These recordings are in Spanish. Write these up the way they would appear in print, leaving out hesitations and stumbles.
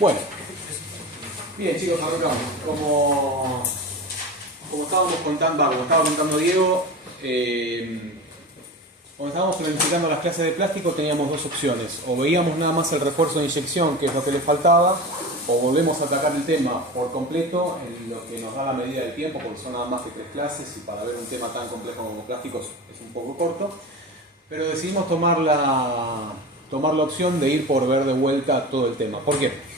Bueno, bien chicos, arrancamos. Como estábamos contando, como estaba contando Diego, cuando estábamos planificando las clases de plástico teníamos dos opciones. O veíamos nada más el refuerzo de inyección, que es lo que le faltaba, o volvemos a atacar el tema por completo en lo que nos da la medida del tiempo, porque son nada más que 3 clases y para ver un tema tan complejo como plásticos es un poco corto. Pero decidimos tomar la opción de ir por ver de vuelta todo el tema. ¿Por qué?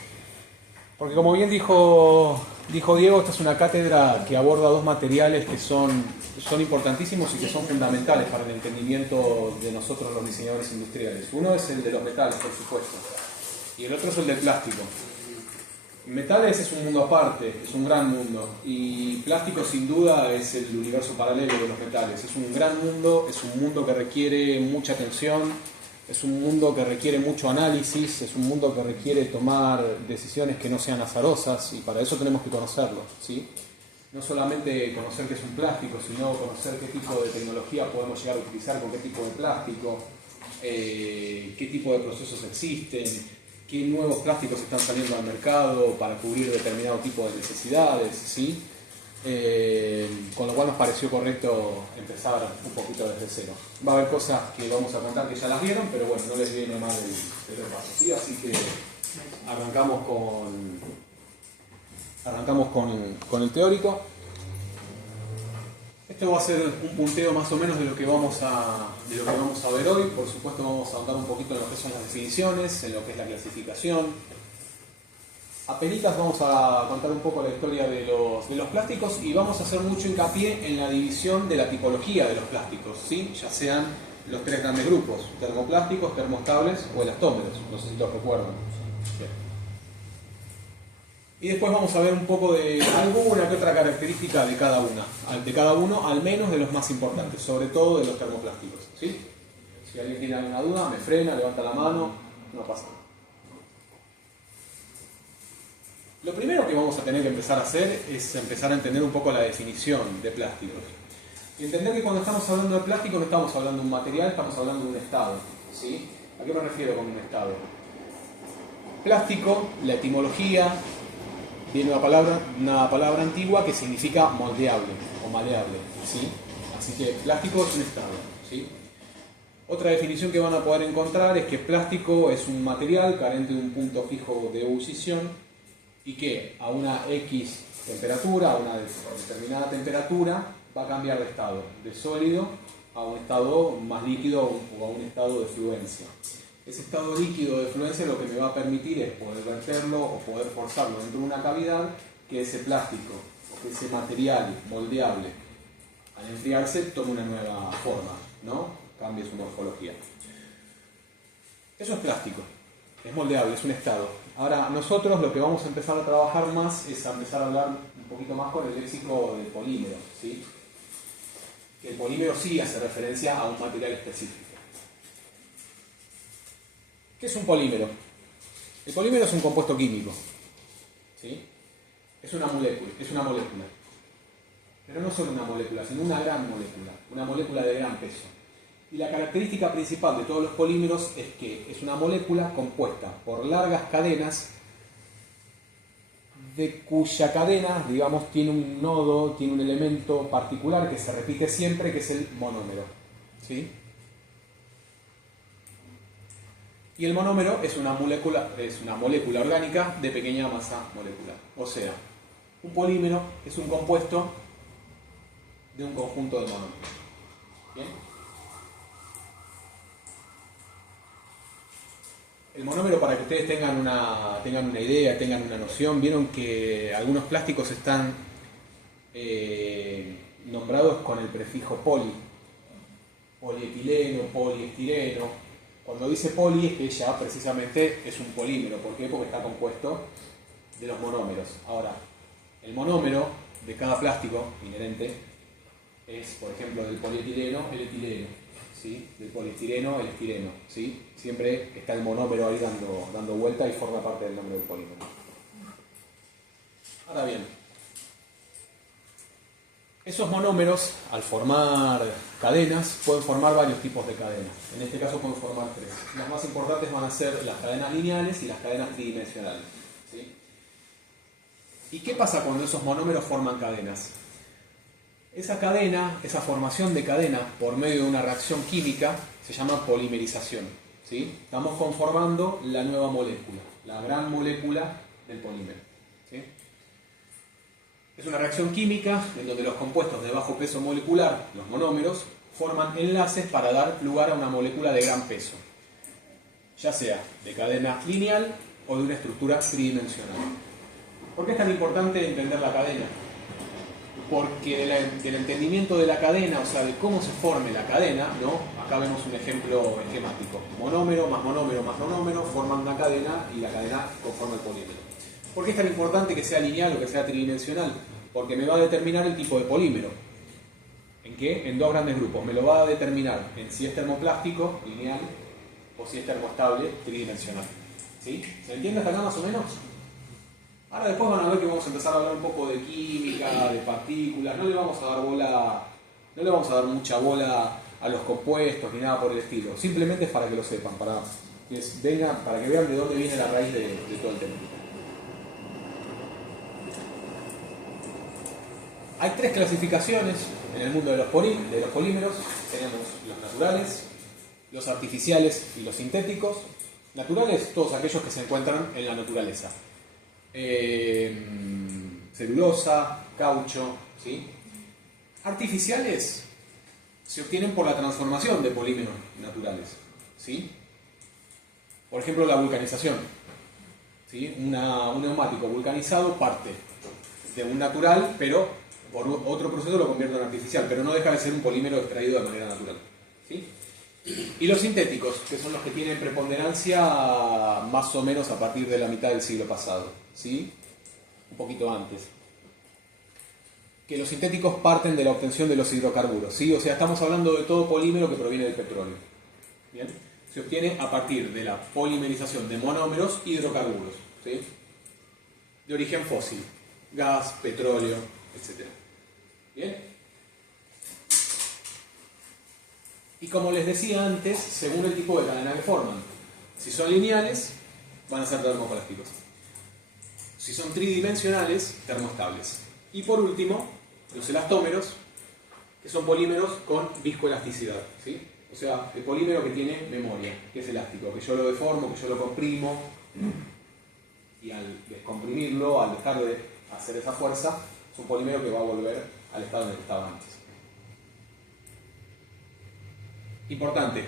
Porque como bien dijo Diego, esta es una cátedra que aborda dos materiales que son importantísimos y que son fundamentales para el entendimiento de nosotros los diseñadores industriales. Uno es el de los metales, por supuesto, y el otro es el del plástico. Metales es un mundo aparte, es un gran mundo, y plástico sin duda es el universo paralelo de los metales. Es un gran mundo, es un mundo que requiere mucha atención, es un mundo que requiere mucho análisis, es un mundo que requiere tomar decisiones que no sean azarosas, y para eso tenemos que conocerlo, ¿sí? No solamente conocer qué es un plástico, sino conocer qué tipo de tecnología podemos llegar a utilizar con qué tipo de plástico, qué tipo de procesos existen, qué nuevos plásticos están saliendo al mercado para cubrir determinado tipo de necesidades, ¿sí? Con lo cual nos pareció correcto empezar un poquito desde cero. Va a haber cosas que vamos a contar que ya las vieron, pero bueno, no les viene mal el repaso, ¿sí? Así que arrancamos con el teórico. Esto va a ser un punteo más o menos de lo que vamos a ver hoy. Por supuesto vamos a ahondar un poquito en lo que son las definiciones, en lo que es la clasificación. Apenitas vamos a contar un poco la historia de los plásticos y vamos a hacer mucho hincapié en la división de la tipología de los plásticos, ¿sí? Ya sean los 3 grandes grupos, termoplásticos, termoestables o elastómeros, no sé si los recuerdan. Bien. Y después vamos a ver un poco de alguna que otra característica de cada uno, al menos de los más importantes, sobre todo de los termoplásticos, ¿sí? Si alguien tiene alguna duda, me frena, levanta la mano, no pasa nada. Lo primero que vamos a tener que empezar a hacer es empezar a entender un poco la definición de plásticos. Y entender que cuando estamos hablando de plástico no estamos hablando de un material, estamos hablando de un estado, ¿sí? ¿A qué me refiero con un estado? Plástico, la etimología, viene una palabra antigua que significa moldeable o maleable, ¿sí? Así que plástico es un estado, ¿sí? Otra definición que van a poder encontrar es que plástico es un material carente de un punto fijo de ebullición y que a una X temperatura, a una determinada temperatura, va a cambiar de estado, de sólido a un estado más líquido o a un estado de fluencia. Ese estado líquido de fluencia lo que me va a permitir es poder verterlo o poder forzarlo dentro de una cavidad, que ese plástico o que ese material moldeable al enfriarse tome una nueva forma, ¿no? Cambie su morfología. Eso es plástico, es moldeable, es un estado. Ahora, nosotros lo que vamos a empezar a trabajar más es a empezar a hablar un poquito más con el léxico del polímero, ¿sí? Que el polímero sí hace referencia a un material específico. ¿Qué es un polímero? El polímero es un compuesto químico, ¿sí? Es una molécula. Pero no solo una molécula, sino una gran molécula, una molécula de gran peso. Y la característica principal de todos los polímeros es que es una molécula compuesta por largas cadenas, de cuya cadena, digamos, tiene un nodo, tiene un elemento particular que se repite siempre, que es el monómero, ¿sí? Y el monómero es una molécula orgánica de pequeña masa molecular. O sea, un polímero es un compuesto de un conjunto de monómeros. ¿Bien? El monómero, para que ustedes tengan una idea, tengan una noción, vieron que algunos plásticos están nombrados con el prefijo poli. Polietileno, poliestireno. Cuando dice poli es que ya precisamente es un polímero. ¿Por qué? Porque está compuesto de los monómeros. Ahora, el monómero de cada plástico inherente es, por ejemplo, del polietileno, el etileno. ¿Sí? Del poliestireno, el estireno, ¿sí? Siempre está el monómero ahí dando vuelta y forma parte del nombre del polímero. Ahora bien, esos monómeros, al formar cadenas, pueden formar varios tipos de cadenas. En este caso pueden formar 3. Las más importantes van a ser las cadenas lineales y las cadenas tridimensionales. ¿sí? ¿Y qué pasa cuando esos monómeros forman cadenas? Esa cadena, esa formación de cadena por medio de una reacción química se llama polimerización, ¿sí? Estamos conformando la nueva molécula, la gran molécula del polímero, ¿sí? Es una reacción química en donde los compuestos de bajo peso molecular, los monómeros, forman enlaces para dar lugar a una molécula de gran peso, ya sea de cadena lineal o de una estructura tridimensional. ¿Por qué es tan importante entender la cadena? Porque del entendimiento de la cadena, o sea, de cómo se forme la cadena, ¿no? Acá vemos un ejemplo esquemático. Monómero más monómero más monómero forman una cadena y la cadena conforma el polímero. ¿Por qué es tan importante que sea lineal o que sea tridimensional? Porque me va a determinar el tipo de polímero. ¿En qué? En dos grandes grupos. Me lo va a determinar en si es termoplástico, lineal, o si es termoestable, tridimensional. ¿Sí? ¿Se entiende hasta acá más o menos? Ahora después van a ver que vamos a empezar a hablar un poco de química, de partículas. No le vamos a dar mucha bola a los compuestos ni nada por el estilo. Simplemente es para que lo sepan, para que vean de dónde viene la raíz de todo el tema. Hay tres clasificaciones en el mundo de los polímeros. Tenemos los naturales, los artificiales y los sintéticos. Naturales, todos aquellos que se encuentran en la naturaleza. Celulosa, caucho, ¿sí? Artificiales se obtienen por la transformación de polímeros naturales, ¿sí? Por ejemplo, la vulcanización, ¿sí? Un neumático vulcanizado parte de un natural, pero por otro proceso lo convierte en artificial, pero no deja de ser un polímero extraído de manera natural, ¿sí? Y los sintéticos, que son los que tienen preponderancia más o menos a partir de la mitad del siglo pasado, ¿sí? Un poquito antes. Que los sintéticos parten de la obtención de los hidrocarburos, ¿sí? O sea, estamos hablando de todo polímero que proviene del petróleo. ¿Bien? Se obtiene a partir de la polimerización de monómeros hidrocarburos, ¿sí? De origen fósil, gas, petróleo, etc. ¿Bien? Y como les decía antes, según el tipo de cadena que forman. Si son lineales, van a ser termoplásticos. Si son tridimensionales, termoestables. Y por último, los elastómeros, que son polímeros con viscoelasticidad, ¿sí? O sea, el polímero que tiene memoria, que es elástico, que yo lo deformo, que yo lo comprimo, y al descomprimirlo, al dejar de hacer esa fuerza, es un polímero que va a volver al estado en el que estaba antes. Importante,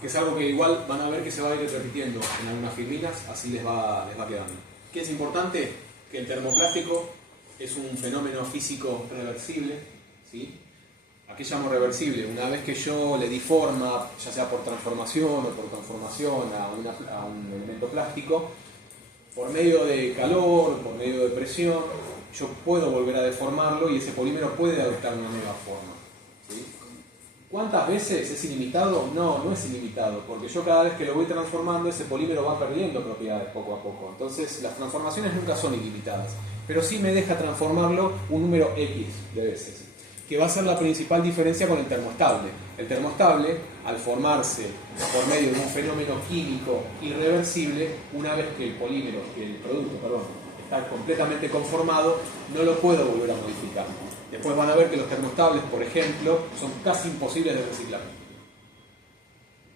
que es algo que igual van a ver que se va a ir repitiendo en algunas filminas, así les va quedando. ¿Qué es importante? Que el termoplástico es un fenómeno físico reversible, ¿sí? ¿A qué llamo reversible? Una vez que yo le di forma, ya sea por transformación o por transformación a un elemento plástico, por medio de calor, por medio de presión, yo puedo volver a deformarlo y ese polímero puede adoptar una nueva forma, ¿sí? ¿Cuántas veces es ilimitado? No, no es ilimitado, porque yo cada vez que lo voy transformando, ese polímero va perdiendo propiedades poco a poco. Entonces, las transformaciones nunca son ilimitadas, pero sí me deja transformarlo un número X de veces, que va a ser la principal diferencia con el termoestable. El termoestable, al formarse por medio de un fenómeno químico irreversible, una vez que el producto, está completamente conformado, no lo puedo volver a modificar. Después van a ver que los termoestables, por ejemplo, son casi imposibles de reciclar.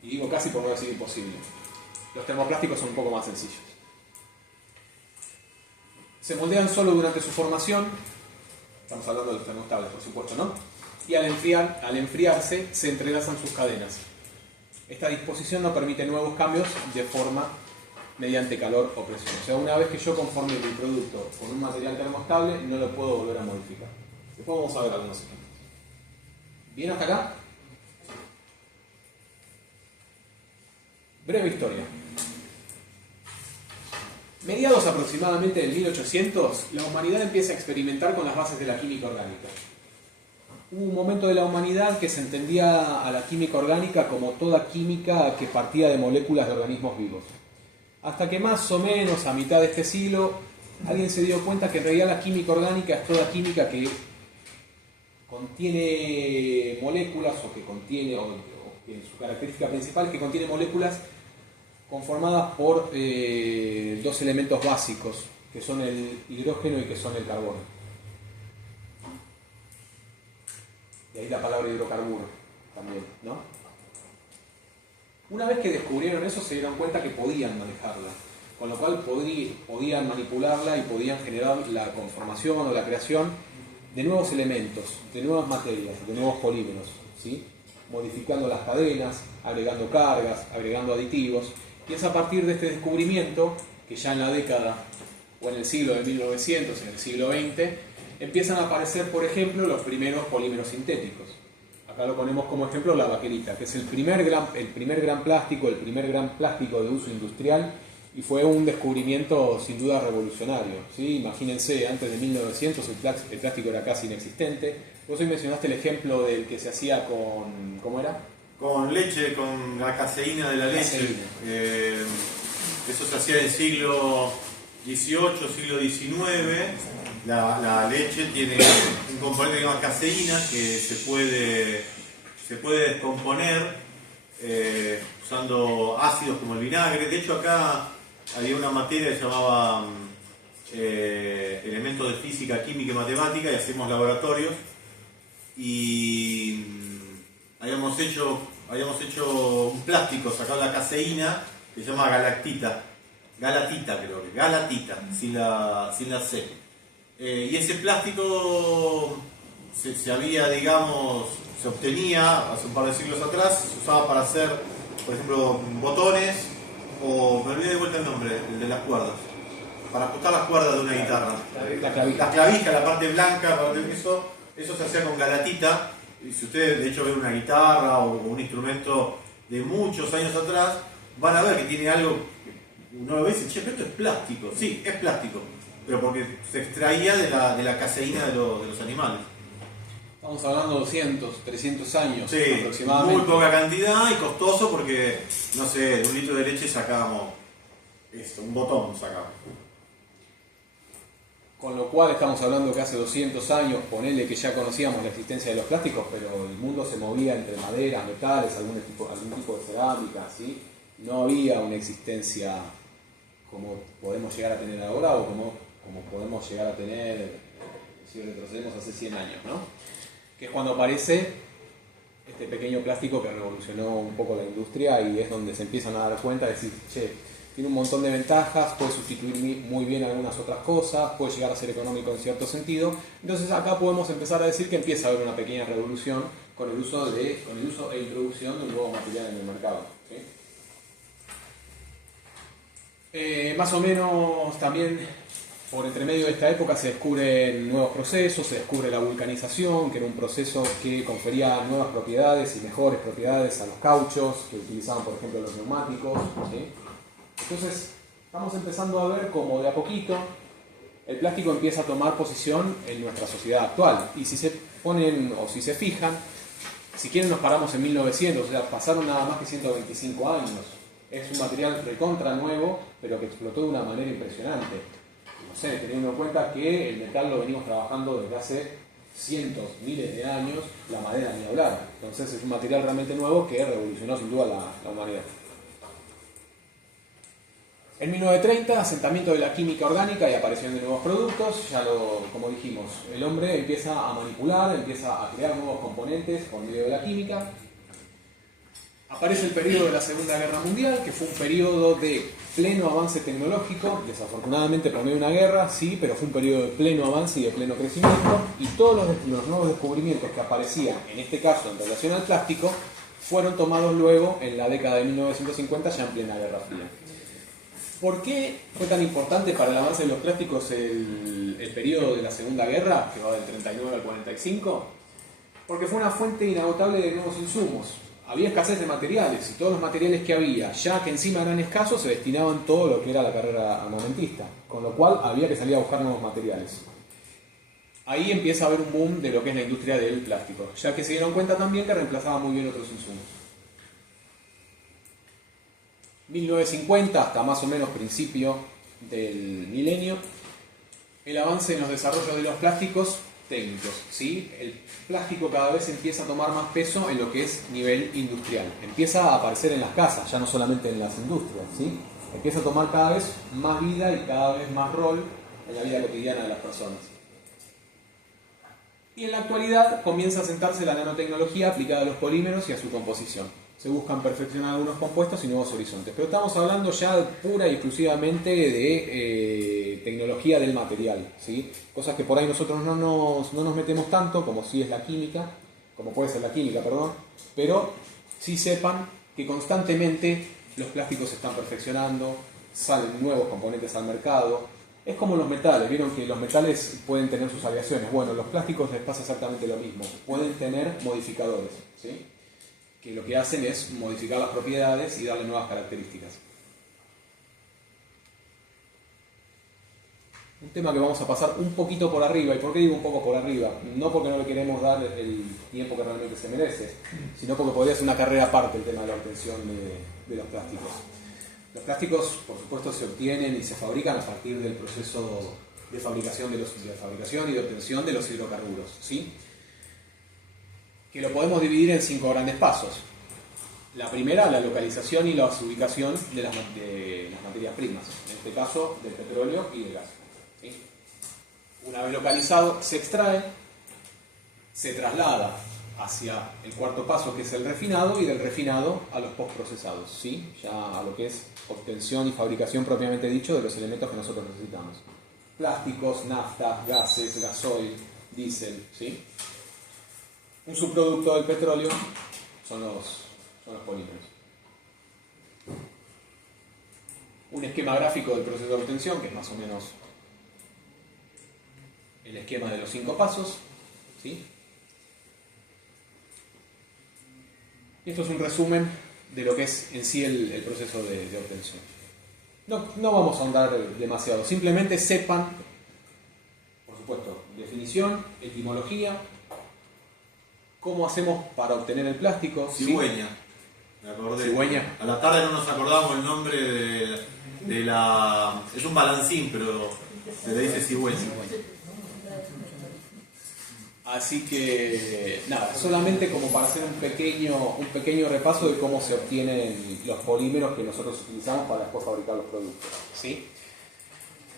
Y digo casi por no decir imposible. Los termoplásticos son un poco más sencillos. Se moldean solo durante su formación. Estamos hablando de los termoestables, por supuesto, ¿no? Y al enfriarse, se entrelazan sus cadenas. Esta disposición no permite nuevos cambios de forma mediante calor o presión. O sea, una vez que yo conforme mi producto con un material termoestable, no lo puedo volver a modificar. Después vamos a ver algunos ejemplos. ¿Bien hasta acá? Breve historia. Mediados aproximadamente del 1800, la humanidad empieza a experimentar con las bases de la química orgánica. Hubo un momento de la humanidad que se entendía a la química orgánica como toda química que partía de moléculas de organismos vivos. Hasta que más o menos a mitad de este siglo, alguien se dio cuenta que en realidad la química orgánica es toda química que contiene moléculas o que su característica principal es que contiene moléculas conformadas por dos elementos básicos, que son el hidrógeno y que son el carbono. Y ahí la palabra hidrocarburo también, ¿no? Una vez que descubrieron eso, se dieron cuenta que podían manejarla, con lo cual podían manipularla y podían generar la conformación o la creación de nuevos elementos, de nuevas materias, de nuevos polímeros, ¿sí? Modificando las cadenas, agregando cargas, agregando aditivos. Y es a partir de este descubrimiento que ya en la década o en el siglo de 1900, en el siglo XX, empiezan a aparecer, por ejemplo, los primeros polímeros sintéticos. Acá lo ponemos como ejemplo la baquelita, que es el primer gran plástico de uso industrial, y fue un descubrimiento sin duda revolucionario, ¿sí? Imagínense, antes de 1900 el plástico era casi inexistente. Vos hoy mencionaste el ejemplo del que se hacía con... ¿cómo era? Con leche, con la caseína de la leche. Eso se hacía en el siglo XVIII, siglo XIX. La leche tiene un componente que se llama caseína, que se puede descomponer usando ácidos como el vinagre. De hecho, acá había una materia que se llamaba elementos de física, química y matemática, y hacíamos laboratorios, y habíamos hecho un plástico sacado de la caseína que se llama galatita sin la C. Y ese plástico se obtenía hace un par de siglos atrás, se usaba para hacer, por ejemplo, botones, o me olvidé de vuelta el nombre, el de las cuerdas, para ajustar las cuerdas de una guitarra. La clavija, la parte blanca, eso se hacía con galatita. Y si ustedes de hecho ven una guitarra o un instrumento de muchos años atrás, van a ver que tiene algo, uno lo ve y dice, che, pero esto es plástico. Sí, es plástico, pero porque se extraía de la caseína de los animales. Estamos hablando de 200, 300 años, sí, aproximadamente. Muy poca cantidad y costoso porque, no sé, de un litro de leche sacábamos un botón sacábamos. Con lo cual estamos hablando que hace 200 años, ponele que ya conocíamos la existencia de los plásticos, pero el mundo se movía entre maderas, metales, algún tipo de cerámica, ¿sí? No había una existencia como podemos llegar a tener ahora o como podemos llegar a tener si retrocedemos hace 100 años, ¿no? Que es cuando aparece este pequeño plástico que revolucionó un poco la industria, y es donde se empiezan a dar cuenta de decir, che, tiene un montón de ventajas, puede sustituir muy bien algunas otras cosas, puede llegar a ser económico en cierto sentido. Entonces acá podemos empezar a decir que empieza a haber una pequeña revolución con el uso e introducción de un nuevo material en el mercado, ¿sí? Más o menos también por entre medio de esta época se descubren nuevos procesos, se descubre la vulcanización, que era un proceso que confería nuevas propiedades y mejores propiedades a los cauchos que utilizaban, por ejemplo, los neumáticos, ¿sí? Entonces estamos empezando a ver cómo de a poquito el plástico empieza a tomar posición en nuestra sociedad actual. Y si se ponen o si se fijan, si quieren nos paramos en 1900, o sea, pasaron nada más que 125 años. Es un material recontra nuevo, pero que explotó de una manera impresionante. No sé, teniendo en cuenta que el metal lo venimos trabajando desde hace cientos, miles de años, la madera ni hablar. Entonces es un material realmente nuevo que revolucionó sin duda la humanidad. En 1930, asentamiento de la química orgánica y aparición de nuevos productos. Como dijimos, el hombre empieza a manipular, empieza a crear nuevos componentes por medio de la química. Aparece el periodo de la Segunda Guerra Mundial, que fue un periodo de pleno avance tecnológico, desafortunadamente por medio de una guerra, sí, pero fue un periodo de pleno avance y de pleno crecimiento, y todos los nuevos descubrimientos que aparecían, en este caso en relación al plástico, fueron tomados luego en la década de 1950, ya en plena Guerra Fría. ¿Por qué fue tan importante para el avance de los plásticos el periodo de la Segunda Guerra, que va del 39 al 45? Porque fue una fuente inagotable de nuevos insumos. Había escasez de materiales, y todos los materiales que había, ya que encima eran escasos, se destinaban todo lo que era la carrera armamentista, con lo cual había que salir a buscar nuevos materiales. Ahí empieza a haber un boom de lo que es la industria del plástico, ya que se dieron cuenta también que reemplazaba muy bien otros insumos. 1950 hasta más o menos principio del milenio, el avance en los desarrollos de los plásticos técnicos, ¿sí? El plástico cada vez empieza a tomar más peso en lo que es nivel industrial. Empieza a aparecer en las casas, ya no solamente en las industrias, ¿sí? Empieza a tomar cada vez más vida y cada vez más rol en la vida cotidiana de las personas. Y en la actualidad comienza a sentarse la nanotecnología aplicada a los polímeros y a su composición. Se buscan perfeccionar algunos compuestos y nuevos horizontes. Pero estamos hablando ya pura y exclusivamente de tecnología del material, ¿sí? Cosas que por ahí nosotros no nos metemos tanto, como sí es la química, como puede ser la química, perdón, pero sí sepan que constantemente los plásticos se están perfeccionando, salen nuevos componentes al mercado. Es como los metales, vieron que los metales pueden tener sus aleaciones. Bueno, los plásticos les pasa exactamente lo mismo, pueden tener modificadores, ¿sí? Que lo que hacen es modificar las propiedades y darle nuevas características. Un tema que vamos a pasar un poquito por arriba. ¿Y por qué digo un poco por arriba? No porque no le queremos dar el tiempo que realmente se merece, sino porque podría ser una carrera aparte el tema de la obtención de los plásticos. Los plásticos, por supuesto, se obtienen y se fabrican a partir del proceso de fabricación, de fabricación y de obtención de los hidrocarburos, ¿sí? Que lo podemos dividir en 5 grandes pasos. La primera, la localización y la ubicación de las materias primas, en este caso del petróleo y del gas, ¿sí? Una vez localizado, se extrae, se traslada hacia el cuarto paso, que es el refinado, y del refinado a los postprocesados, ¿sí? Ya a lo que es obtención y fabricación propiamente dicho de los elementos que nosotros necesitamos. Plásticos, nafta, gases, gasoil, diésel, ¿sí? Un subproducto del petróleo son los polímeros. Un esquema gráfico del proceso de obtención, que es más o menos el esquema de los 5 pasos, ¿sí? Y esto es un resumen de lo que es en sí el proceso de obtención. No vamos a ahondar demasiado, simplemente sepan, por supuesto, definición, etimología, cómo hacemos para obtener el plástico. Cigüeña, me acordé. Cigüeña. A la tarde no nos acordamos el nombre de la... Es un balancín, pero se le dice cigüeña. Así que, nada, solamente como para hacer un pequeño repaso de cómo se obtienen los polímeros que nosotros utilizamos para después fabricar los productos, ¿sí?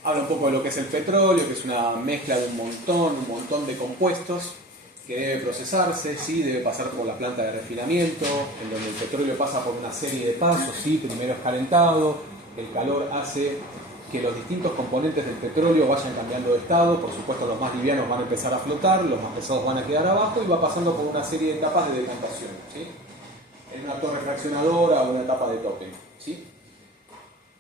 Habla un poco de lo que es el petróleo, que es una mezcla de un montón de compuestos que debe procesarse, ¿sí? Debe pasar por la planta de refinamiento, en donde el petróleo pasa por una serie de pasos, ¿sí? Primero es calentado, el calor hace que los distintos componentes del petróleo vayan cambiando de estado. Por supuesto, los más livianos van a empezar a flotar, los más pesados van a quedar abajo, y va pasando por una serie de etapas de decantación, ¿sí? En una torre fraccionadora o una etapa de tope, ¿sí?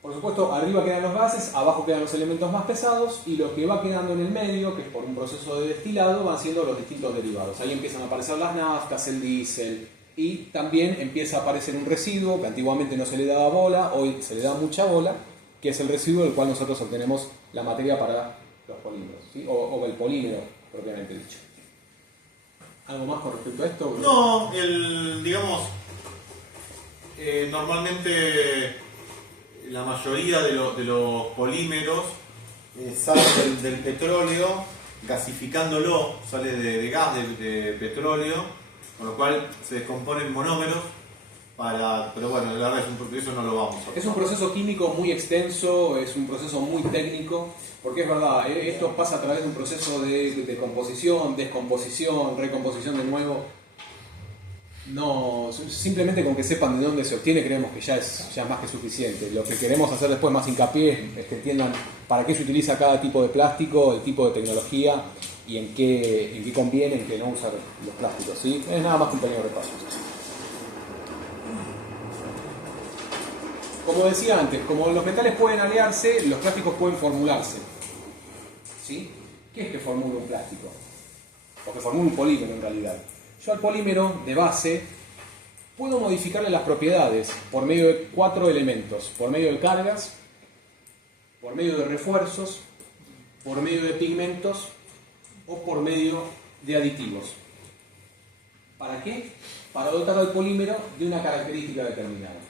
Por supuesto, arriba quedan los gases, abajo quedan los elementos más pesados, y lo que va quedando en el medio, que es por un proceso de destilado, van siendo los distintos derivados. Ahí empiezan a aparecer las naftas, el diésel, y también empieza a aparecer un residuo que antiguamente no se le daba bola, hoy se le da mucha bola, que es el residuo del cual nosotros obtenemos la materia para los polímeros, ¿sí? o el polímero propiamente dicho. ¿Algo más con respecto a esto? No, digamos, normalmente la mayoría de los polímeros salen del petróleo, gasificándolo, sale de gas de petróleo, con lo cual se descomponen monómeros. Pero bueno, la verdad eso no lo vamos a hacer. Es un proceso químico muy extenso, es un proceso muy técnico, porque es verdad, esto pasa a través de un proceso de composición, descomposición, recomposición de nuevo. No, simplemente con que sepan de dónde se obtiene creemos que ya es más que suficiente. Lo que queremos hacer después más hincapié es que entiendan para qué se utiliza cada tipo de plástico, el tipo de tecnología y en qué conviene, en qué no usar los plásticos, ¿sí? Es nada más que un pequeño repaso. Como decía antes, como los metales pueden alearse, los plásticos pueden formularse, ¿sí? ¿Qué es que formula un plástico? O que formula un polímero en realidad. Yo al polímero de base puedo modificarle las propiedades por medio de 4 elementos: por medio de cargas, por medio de refuerzos, por medio de pigmentos o por medio de aditivos. ¿Para qué? Para dotar al polímero de una característica determinada.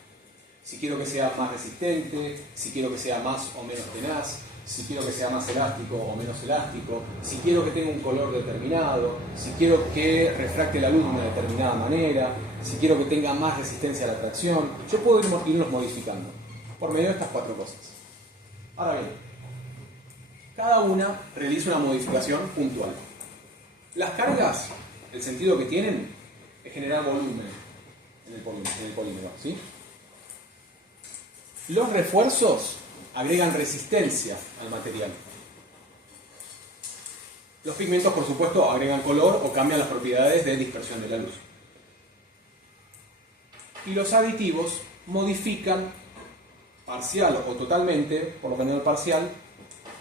Si quiero que sea más resistente, si quiero que sea más o menos tenaz, si quiero que sea más elástico o menos elástico, si quiero que tenga un color determinado, si quiero que refracte la luz de una determinada manera, si quiero que tenga más resistencia a la tracción. Yo puedo irlos modificando por medio de estas 4 cosas. Ahora bien, cada una realiza una modificación puntual. Las cargas, el sentido que tienen es generar volumen en el polímero, ¿sí? Los refuerzos agregan resistencia al material. Los pigmentos, por supuesto, agregan color o cambian las propiedades de dispersión de la luz. Y los aditivos modifican parcial o totalmente, por lo general parcial,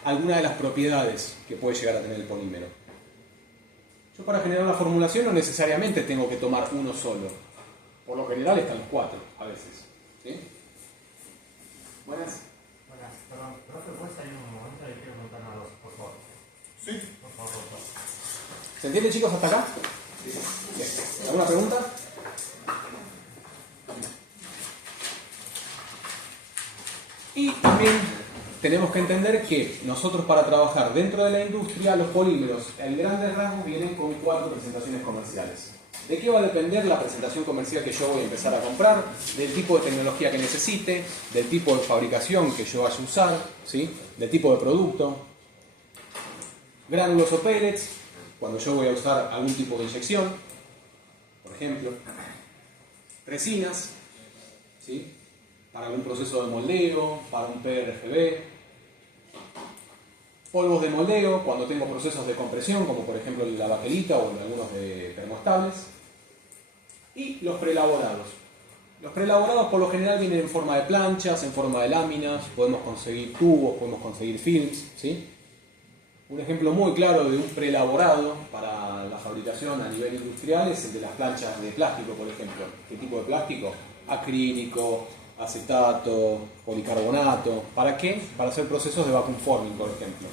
alguna de las propiedades que puede llegar a tener el polímero. Yo para generar una formulación no necesariamente tengo que tomar uno solo. Por lo general están los 4 a veces. ¿Sí? Buenas. Buenas, perdón, profe, ¿puedes salir un momento? Le quiero preguntar una cosa, por favor. Sí. Por favor, por favor. ¿Se entiende, chicos, hasta acá? Sí. Bien. ¿Alguna pregunta? Y también tenemos que entender que nosotros para trabajar dentro de la industria, los polímeros, en grandes rasgos, vienen con 4 presentaciones comerciales. ¿De qué va a depender la presentación comercial que yo voy a empezar a comprar? Del tipo de tecnología que necesite, del tipo de fabricación que yo vaya a usar, ¿sí? Del tipo de producto. Gránulos o pellets, cuando yo voy a usar algún tipo de inyección, por ejemplo. Resinas, ¿sí? Para algún proceso de moldeo, para un PRFB. Polvos de moldeo, cuando tengo procesos de compresión, como por ejemplo la baquelita o algunos de termoestables. Y los preelaborados. Los preelaborados por lo general vienen en forma de planchas, en forma de láminas, podemos conseguir tubos, podemos conseguir films, ¿sí? Un ejemplo muy claro de un preelaborado para la fabricación a nivel industrial es el de las planchas de plástico, por ejemplo. ¿Qué tipo de plástico? Acrílico, acetato, policarbonato. ¿Para qué? Para hacer procesos de vacuum forming, por ejemplo.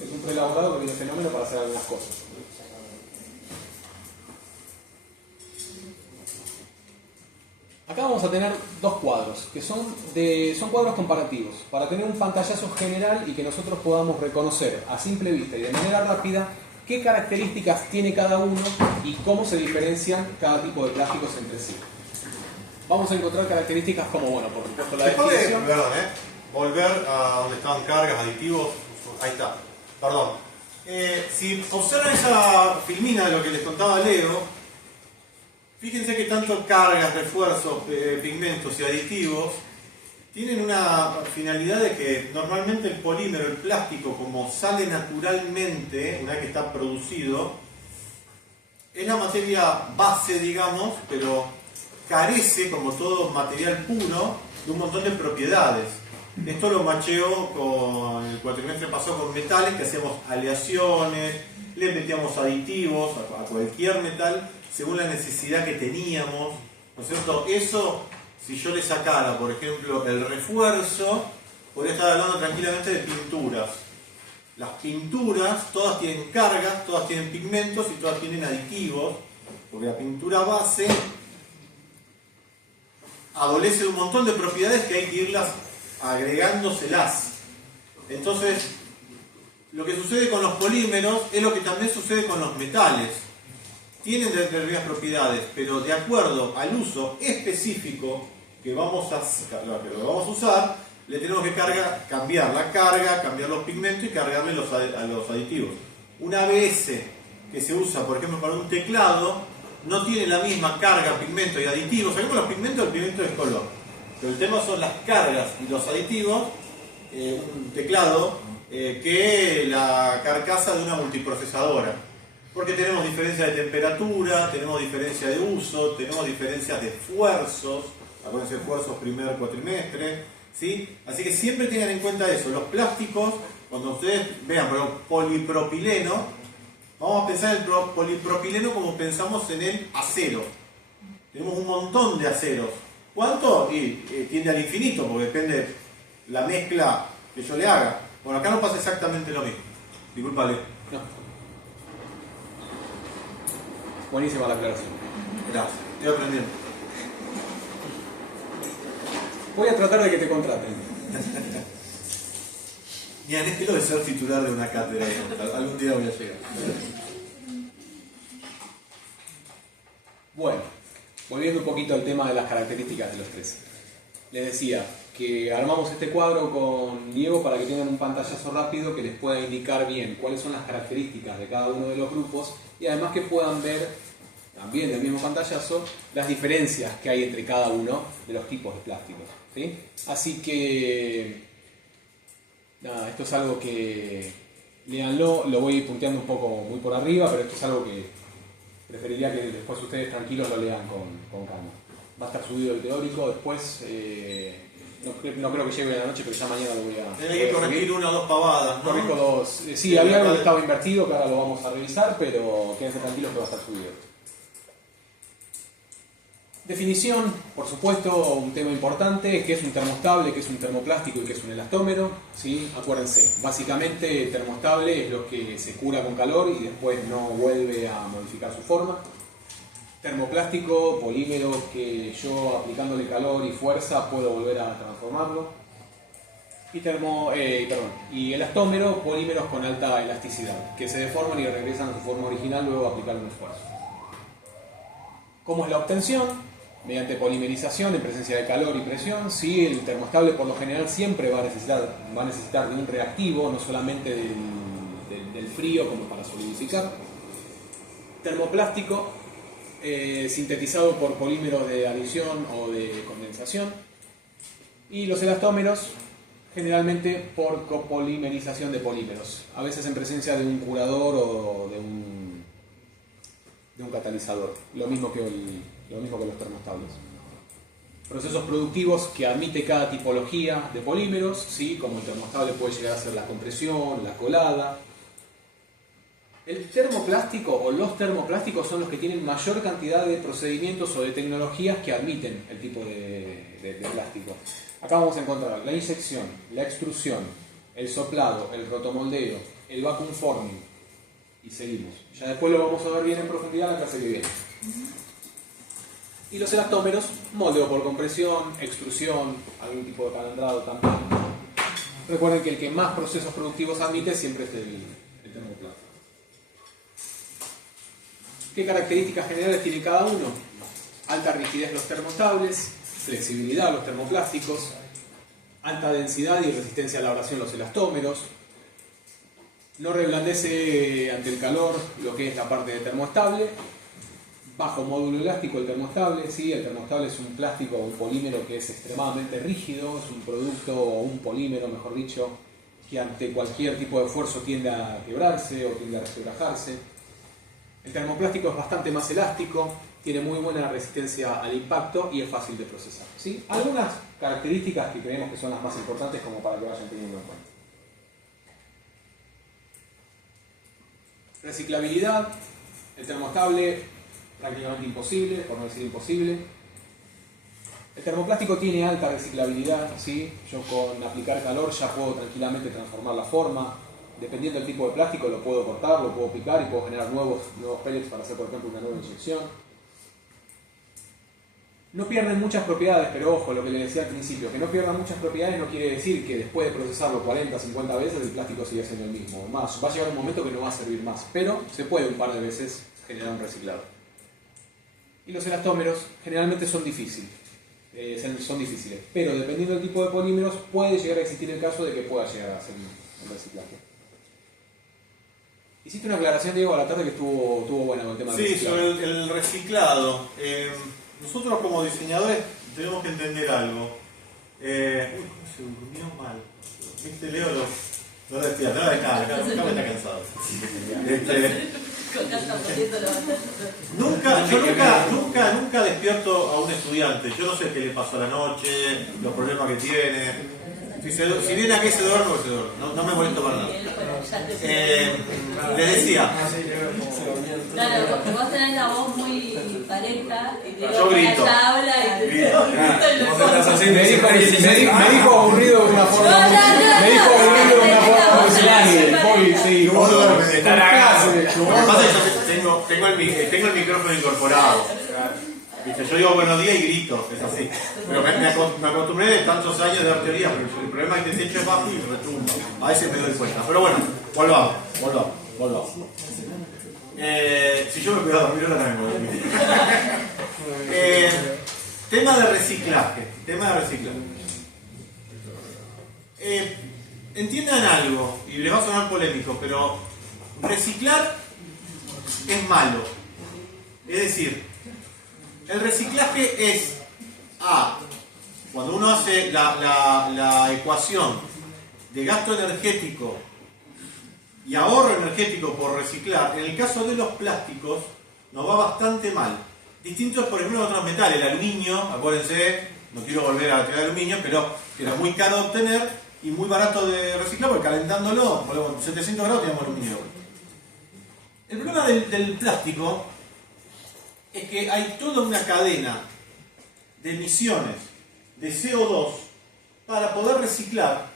Es un preelaborado que tiene fenómeno para hacer algunas cosas. Acá vamos a tener 2 cuadros, que son cuadros comparativos, para tener un pantallazo general y que nosotros podamos reconocer a simple vista y de manera rápida qué características tiene cada uno y cómo se diferencian cada tipo de plásticos entre sí. Vamos a encontrar características como, bueno, por supuesto la definición. Perdón, volver a donde estaban cargas, aditivos, ahí está, perdón. Si observan esa filmina de lo que les contaba Leo, fíjense que tanto cargas, refuerzos, pigmentos y aditivos tienen una finalidad de que normalmente el polímero, el plástico, como sale naturalmente una vez que está producido, es la materia base, digamos, pero carece, como todo material puro, de un montón de propiedades. Esto lo macheo con el cuatrimestre pasado con metales, que hacemos aleaciones, le metíamos aditivos a cualquier metal según la necesidad que teníamos, ¿no es cierto? Eso, si yo le sacara, por ejemplo, el refuerzo, podría estar hablando tranquilamente de pinturas. Las pinturas, todas tienen cargas, todas tienen pigmentos y todas tienen aditivos, porque la pintura base adolece de un montón de propiedades que hay que irlas agregándoselas. Entonces, lo que sucede con los polímeros es lo que también sucede con los metales. Tienen determinadas propiedades, pero de acuerdo al uso específico que vamos a usar, le tenemos que cambiar la carga, cambiar los pigmentos y cargarle a los aditivos. Una ABS que se usa, por ejemplo, para un teclado, no tiene la misma carga, pigmento y aditivos. Sabemos los pigmentos, el pigmento es color. Pero el tema son las cargas y los aditivos, un teclado, que la carcasa de una multiprocesadora. Porque tenemos diferencia de temperatura, tenemos diferencia de uso, tenemos diferencias de esfuerzos. Acuérdense, esfuerzos primer cuatrimestre, ¿sí? Así que siempre tengan en cuenta eso. Los plásticos, cuando ustedes vean polipropileno, vamos a pensar en el polipropileno como pensamos en el acero. Tenemos un montón de aceros. ¿Cuánto? Y tiende al infinito, porque depende la mezcla que yo le haga. Bueno, acá no pasa exactamente lo mismo. Disculpale. No. Buenísima la aclaración. Gracias, estoy aprendiendo. Voy a tratar de que te contraten. Ni anhelo de ser titular de una cátedra. Algún día voy a llegar. Bueno, volviendo un poquito al tema de las características de los tres. Les decía que armamos este cuadro con Diego para que tengan un pantallazo rápido que les pueda indicar bien cuáles son las características de cada uno de los grupos y además que puedan ver también del mismo pantallazo las diferencias que hay entre cada uno de los tipos de plásticos, ¿sí? Así que nada, esto es algo que léanlo, lo voy punteando un poco muy por arriba, pero esto es algo que preferiría que después ustedes tranquilos lo lean con calma. Va a estar subido el teórico, después no creo que llegue a la noche, pero ya mañana lo voy a... Tiene que corregir una o dos pavadas, ¿no? Corrijo dos. Sí, había algo que estaba invertido, que ahora lo vamos a revisar, pero quédense tranquilos que va a estar subido. Definición, por supuesto, un tema importante, qué es un termostable, qué es un termoplástico y qué es un elastómero, ¿sí? Acuérdense, básicamente el termostable es lo que se cura con calor y después no vuelve a modificar su forma. Termoplástico, polímero que yo aplicándole calor y fuerza puedo volver a transformarlo. Y elastómero, polímeros con alta elasticidad, que se deforman y regresan a su forma original luego de aplicar un esfuerzo. ¿Cómo es la obtención? Mediante polimerización en presencia de calor y presión. Sí, el termostable por lo general siempre va a necesitar de un reactivo, no solamente del frío como para solidificar. Termoplástico, sintetizado por polímeros de adición o de condensación. Y los elastómeros, generalmente por copolimerización de polímeros, a veces en presencia de un curador o de un catalizador, lo mismo que los termostables. Procesos productivos que admite cada tipología de polímeros, ¿sí? Como el termostable puede llegar a ser la compresión, la colada. El termoplástico o los termoplásticos son los que tienen mayor cantidad de procedimientos o de tecnologías que admiten el tipo de plástico. Acá vamos a encontrar la inyección, la extrusión, el soplado, el rotomoldeo, el vacuum forming y seguimos. Ya después lo vamos a ver bien en profundidad en la clase que viene. Y los elastómeros, moldeo por compresión, extrusión, algún tipo de calendrado también. Recuerden que el que más procesos productivos admite siempre es el termoplástico. ¿Qué características generales tiene cada uno? Alta rigidez los termostables, flexibilidad los termoplásticos, alta densidad y resistencia a la abrasión los elastómeros, no reblandece ante el calor lo que es la parte de termoestable, bajo módulo elástico el termostable, ¿sí? El termostable es un plástico o un polímero que es extremadamente rígido, es un producto o un polímero, mejor dicho, que ante cualquier tipo de esfuerzo tiende a quebrarse o tiende a resquebrajarse. El termoplástico es bastante más elástico, tiene muy buena resistencia al impacto y es fácil de procesar, ¿sí? Algunas características que creemos que son las más importantes como para que vayan teniendo en cuenta. Reciclabilidad, el termostable prácticamente imposible, por no decir imposible. El termoplástico tiene alta reciclabilidad, ¿sí? Yo con aplicar calor ya puedo tranquilamente transformar la forma. Dependiendo del tipo de plástico lo puedo cortar, lo puedo picar y puedo generar nuevos pellets para hacer, por ejemplo, una nueva inyección. No pierden muchas propiedades, pero ojo, lo que les decía al principio, que no pierdan muchas propiedades no quiere decir que después de procesarlo 40, 50 veces el plástico sigue siendo el mismo. Más, va a llegar un momento que no va a servir más, pero se puede un par de veces generar un reciclado. Y los elastómeros generalmente son difíciles, pero dependiendo del tipo de polímeros puede llegar a existir el caso de que pueda llegar a hacer un reciclaje. Hiciste una aclaración, Diego, a la tarde que estuvo buena con el tema del reciclado. Sí, sobre el reciclado. Nosotros como diseñadores tenemos que entender algo. Se durmió mal. ¿Viste, Leo? No despierta, no está cansado. Nunca despierto a un estudiante. Yo no sé qué le pasó a la noche, los problemas que tiene. Si viene aquí se duerme, se duerme. No me molesto para nada. Les decía. Claro, porque vos tenés la voz muy pareja y yo grito. Habla y me dijo aburrido de una forma muy Lo que pasa es que tengo el micrófono incorporado. Viste, yo digo buenos días y grito, es así. Pero me acostumbré de tantos años de dar teoría, pero el problema es que este techo es bajo y retumba. A veces me doy cuenta. Pero bueno, volvamos. Si yo me cuido a dormir, ahora también me voy a dormir. Tema de reciclaje. Entiendan algo, y les va a sonar polémico, pero reciclar es malo. Es decir, el reciclaje es cuando uno hace la ecuación de gasto energético y ahorro energético por reciclar. En el caso de los plásticos nos va bastante mal. Distintos, por ejemplo, de otros metales. El aluminio, acuérdense, no quiero volver a la teoría del aluminio, pero que era muy caro de obtener y muy barato de reciclar, porque calentándolo, por 700 grados teníamos aluminio. El problema del plástico es que hay toda una cadena de emisiones de CO2 para poder reciclar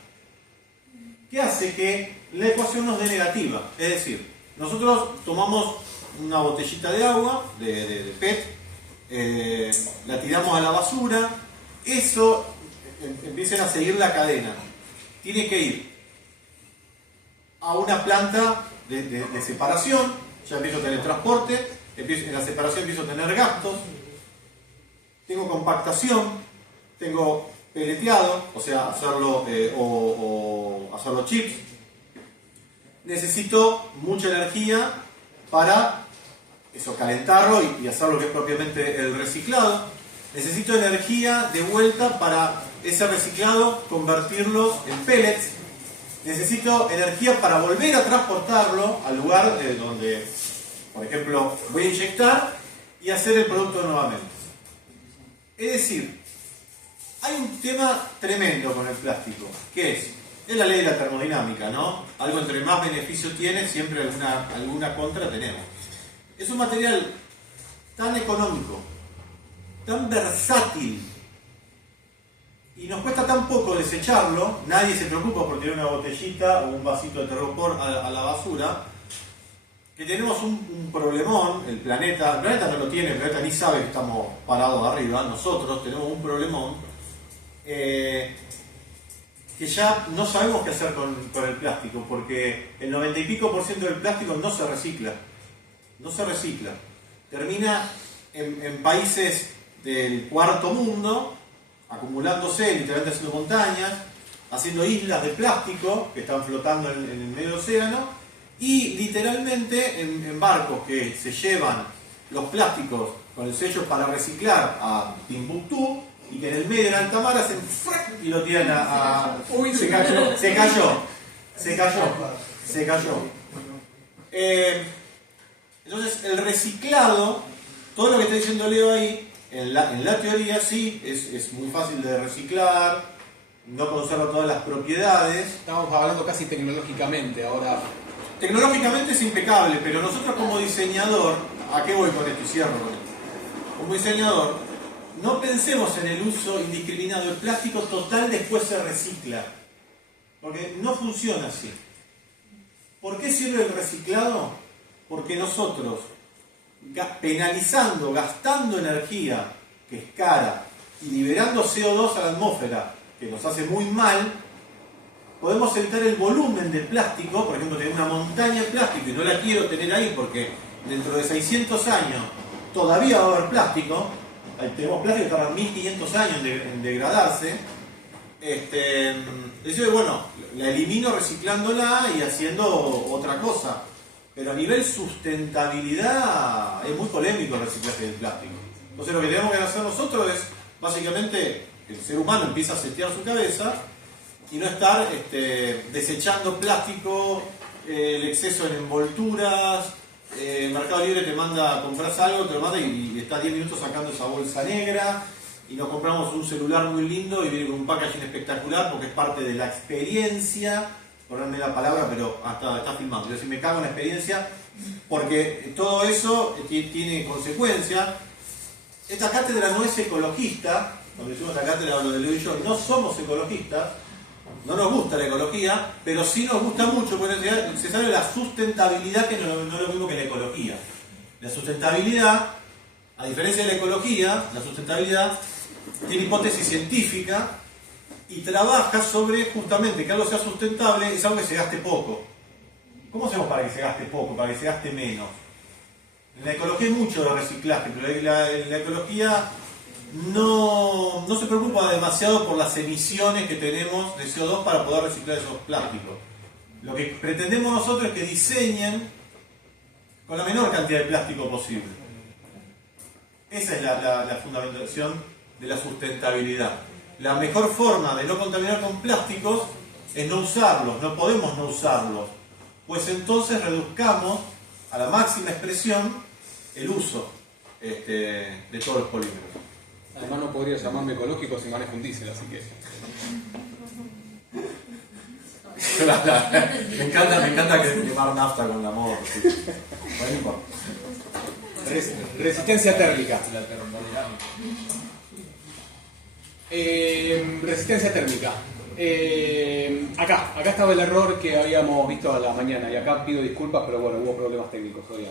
que hace que la ecuación nos dé negativa. Es decir, nosotros tomamos una botellita de agua, de PET, la tiramos a la basura, eso empiecen a seguir la cadena. Tiene que ir a una planta de separación, ya empiezo a tener transporte, en la separación empiezo a tener gastos, tengo compactación, tengo peleteado, o sea, hacerlo hacerlo chips. Necesito mucha energía para eso, calentarlo y hacer lo que es propiamente el reciclado. Necesito energía de vuelta para ese reciclado convertirlo en pellets. Necesito energía para volver a transportarlo al lugar donde, por ejemplo, voy a inyectar y hacer el producto nuevamente. Es decir, hay un tema tremendo con el plástico, que es la ley de la termodinámica, ¿no? Algo entre más beneficio tiene, siempre alguna contra tenemos. Es un material tan económico, tan versátil, y nos cuesta tan poco desecharlo, nadie se preocupa por tirar una botellita o un vasito de terropor a la basura, que tenemos un problemón. El planeta no lo tiene, el planeta ni sabe que estamos parados arriba, nosotros tenemos un problemón que ya no sabemos qué hacer con el plástico, porque el 90 y pico % del plástico no se recicla. Termina en países del cuarto mundo, acumulándose, literalmente haciendo montañas, haciendo islas de plástico que están flotando en el medio océano, y literalmente en barcos que se llevan los plásticos con el sello para reciclar a Timbuktu, y que en el medio de la alta mar hacen y lo tiran ¡Uy! Se cayó. Entonces el reciclado, todo lo que está diciendo Leo ahí, en la teoría sí, es muy fácil de reciclar, no conserva todas las propiedades. Estamos hablando casi tecnológicamente ahora. Tecnológicamente es impecable, pero nosotros como diseñador, ¿a qué voy con esto y cierro con esto? Como diseñador, no pensemos en el uso indiscriminado del plástico total después se recicla, porque no funciona así. ¿Por qué sirve el reciclado? Porque nosotros, penalizando, gastando energía, que es cara, y liberando CO2 a la atmósfera, que nos hace muy mal, podemos evitar el volumen de plástico. Por ejemplo, tener una montaña de plástico, y no la quiero tener ahí porque dentro de 600 años todavía va a haber plástico. Tenemos plástico que tardan 1500 años en degradarse. Entonces, bueno, la elimino reciclándola y haciendo otra cosa. Pero a nivel sustentabilidad es muy polémico el reciclaje del plástico. Entonces lo que tenemos que hacer nosotros es, básicamente, el ser humano empieza a setear su cabeza y no estar desechando plástico, el exceso en envolturas. Mercado Libre te manda, compras algo, te lo manda y está 10 minutos sacando esa bolsa negra, y nos compramos un celular muy lindo y viene con un packaging espectacular porque es parte de la experiencia. Ponerme la palabra, pero está filmando. Yo si me cago en la experiencia, porque todo eso tiene consecuencias. Esta cátedra no es ecologista. Cuando hicimos esta cátedra, hablo de Leo y yo, no somos ecologistas, no nos gusta la ecología, pero sí nos gusta mucho, porque se sabe la sustentabilidad, que no es lo mismo que la ecología. La sustentabilidad A diferencia de la ecología, la sustentabilidad tiene hipótesis científica y trabaja sobre justamente que algo sea sustentable es algo que se gaste poco. ¿Cómo hacemos para que se gaste poco, para que se gaste menos? En la ecología hay mucho de reciclaje, pero en la ecología no se preocupa demasiado por las emisiones que tenemos de CO2 para poder reciclar esos plásticos. Lo que pretendemos nosotros es que diseñen con la menor cantidad de plástico posible. Esa es la fundamentación de la sustentabilidad. La mejor forma de no contaminar con plásticos es no usarlos, no podemos no usarlos, pues entonces reduzcamos a la máxima expresión el uso de todos los polímeros. Además no podría llamarme ecológico si manejo un diésel, así que... me encanta que quemar nafta con la moto. Sí. Bueno, Resistencia térmica. Resistencia térmica. Acá estaba el error que habíamos visto a la mañana y acá pido disculpas, pero bueno, hubo problemas técnicos hoy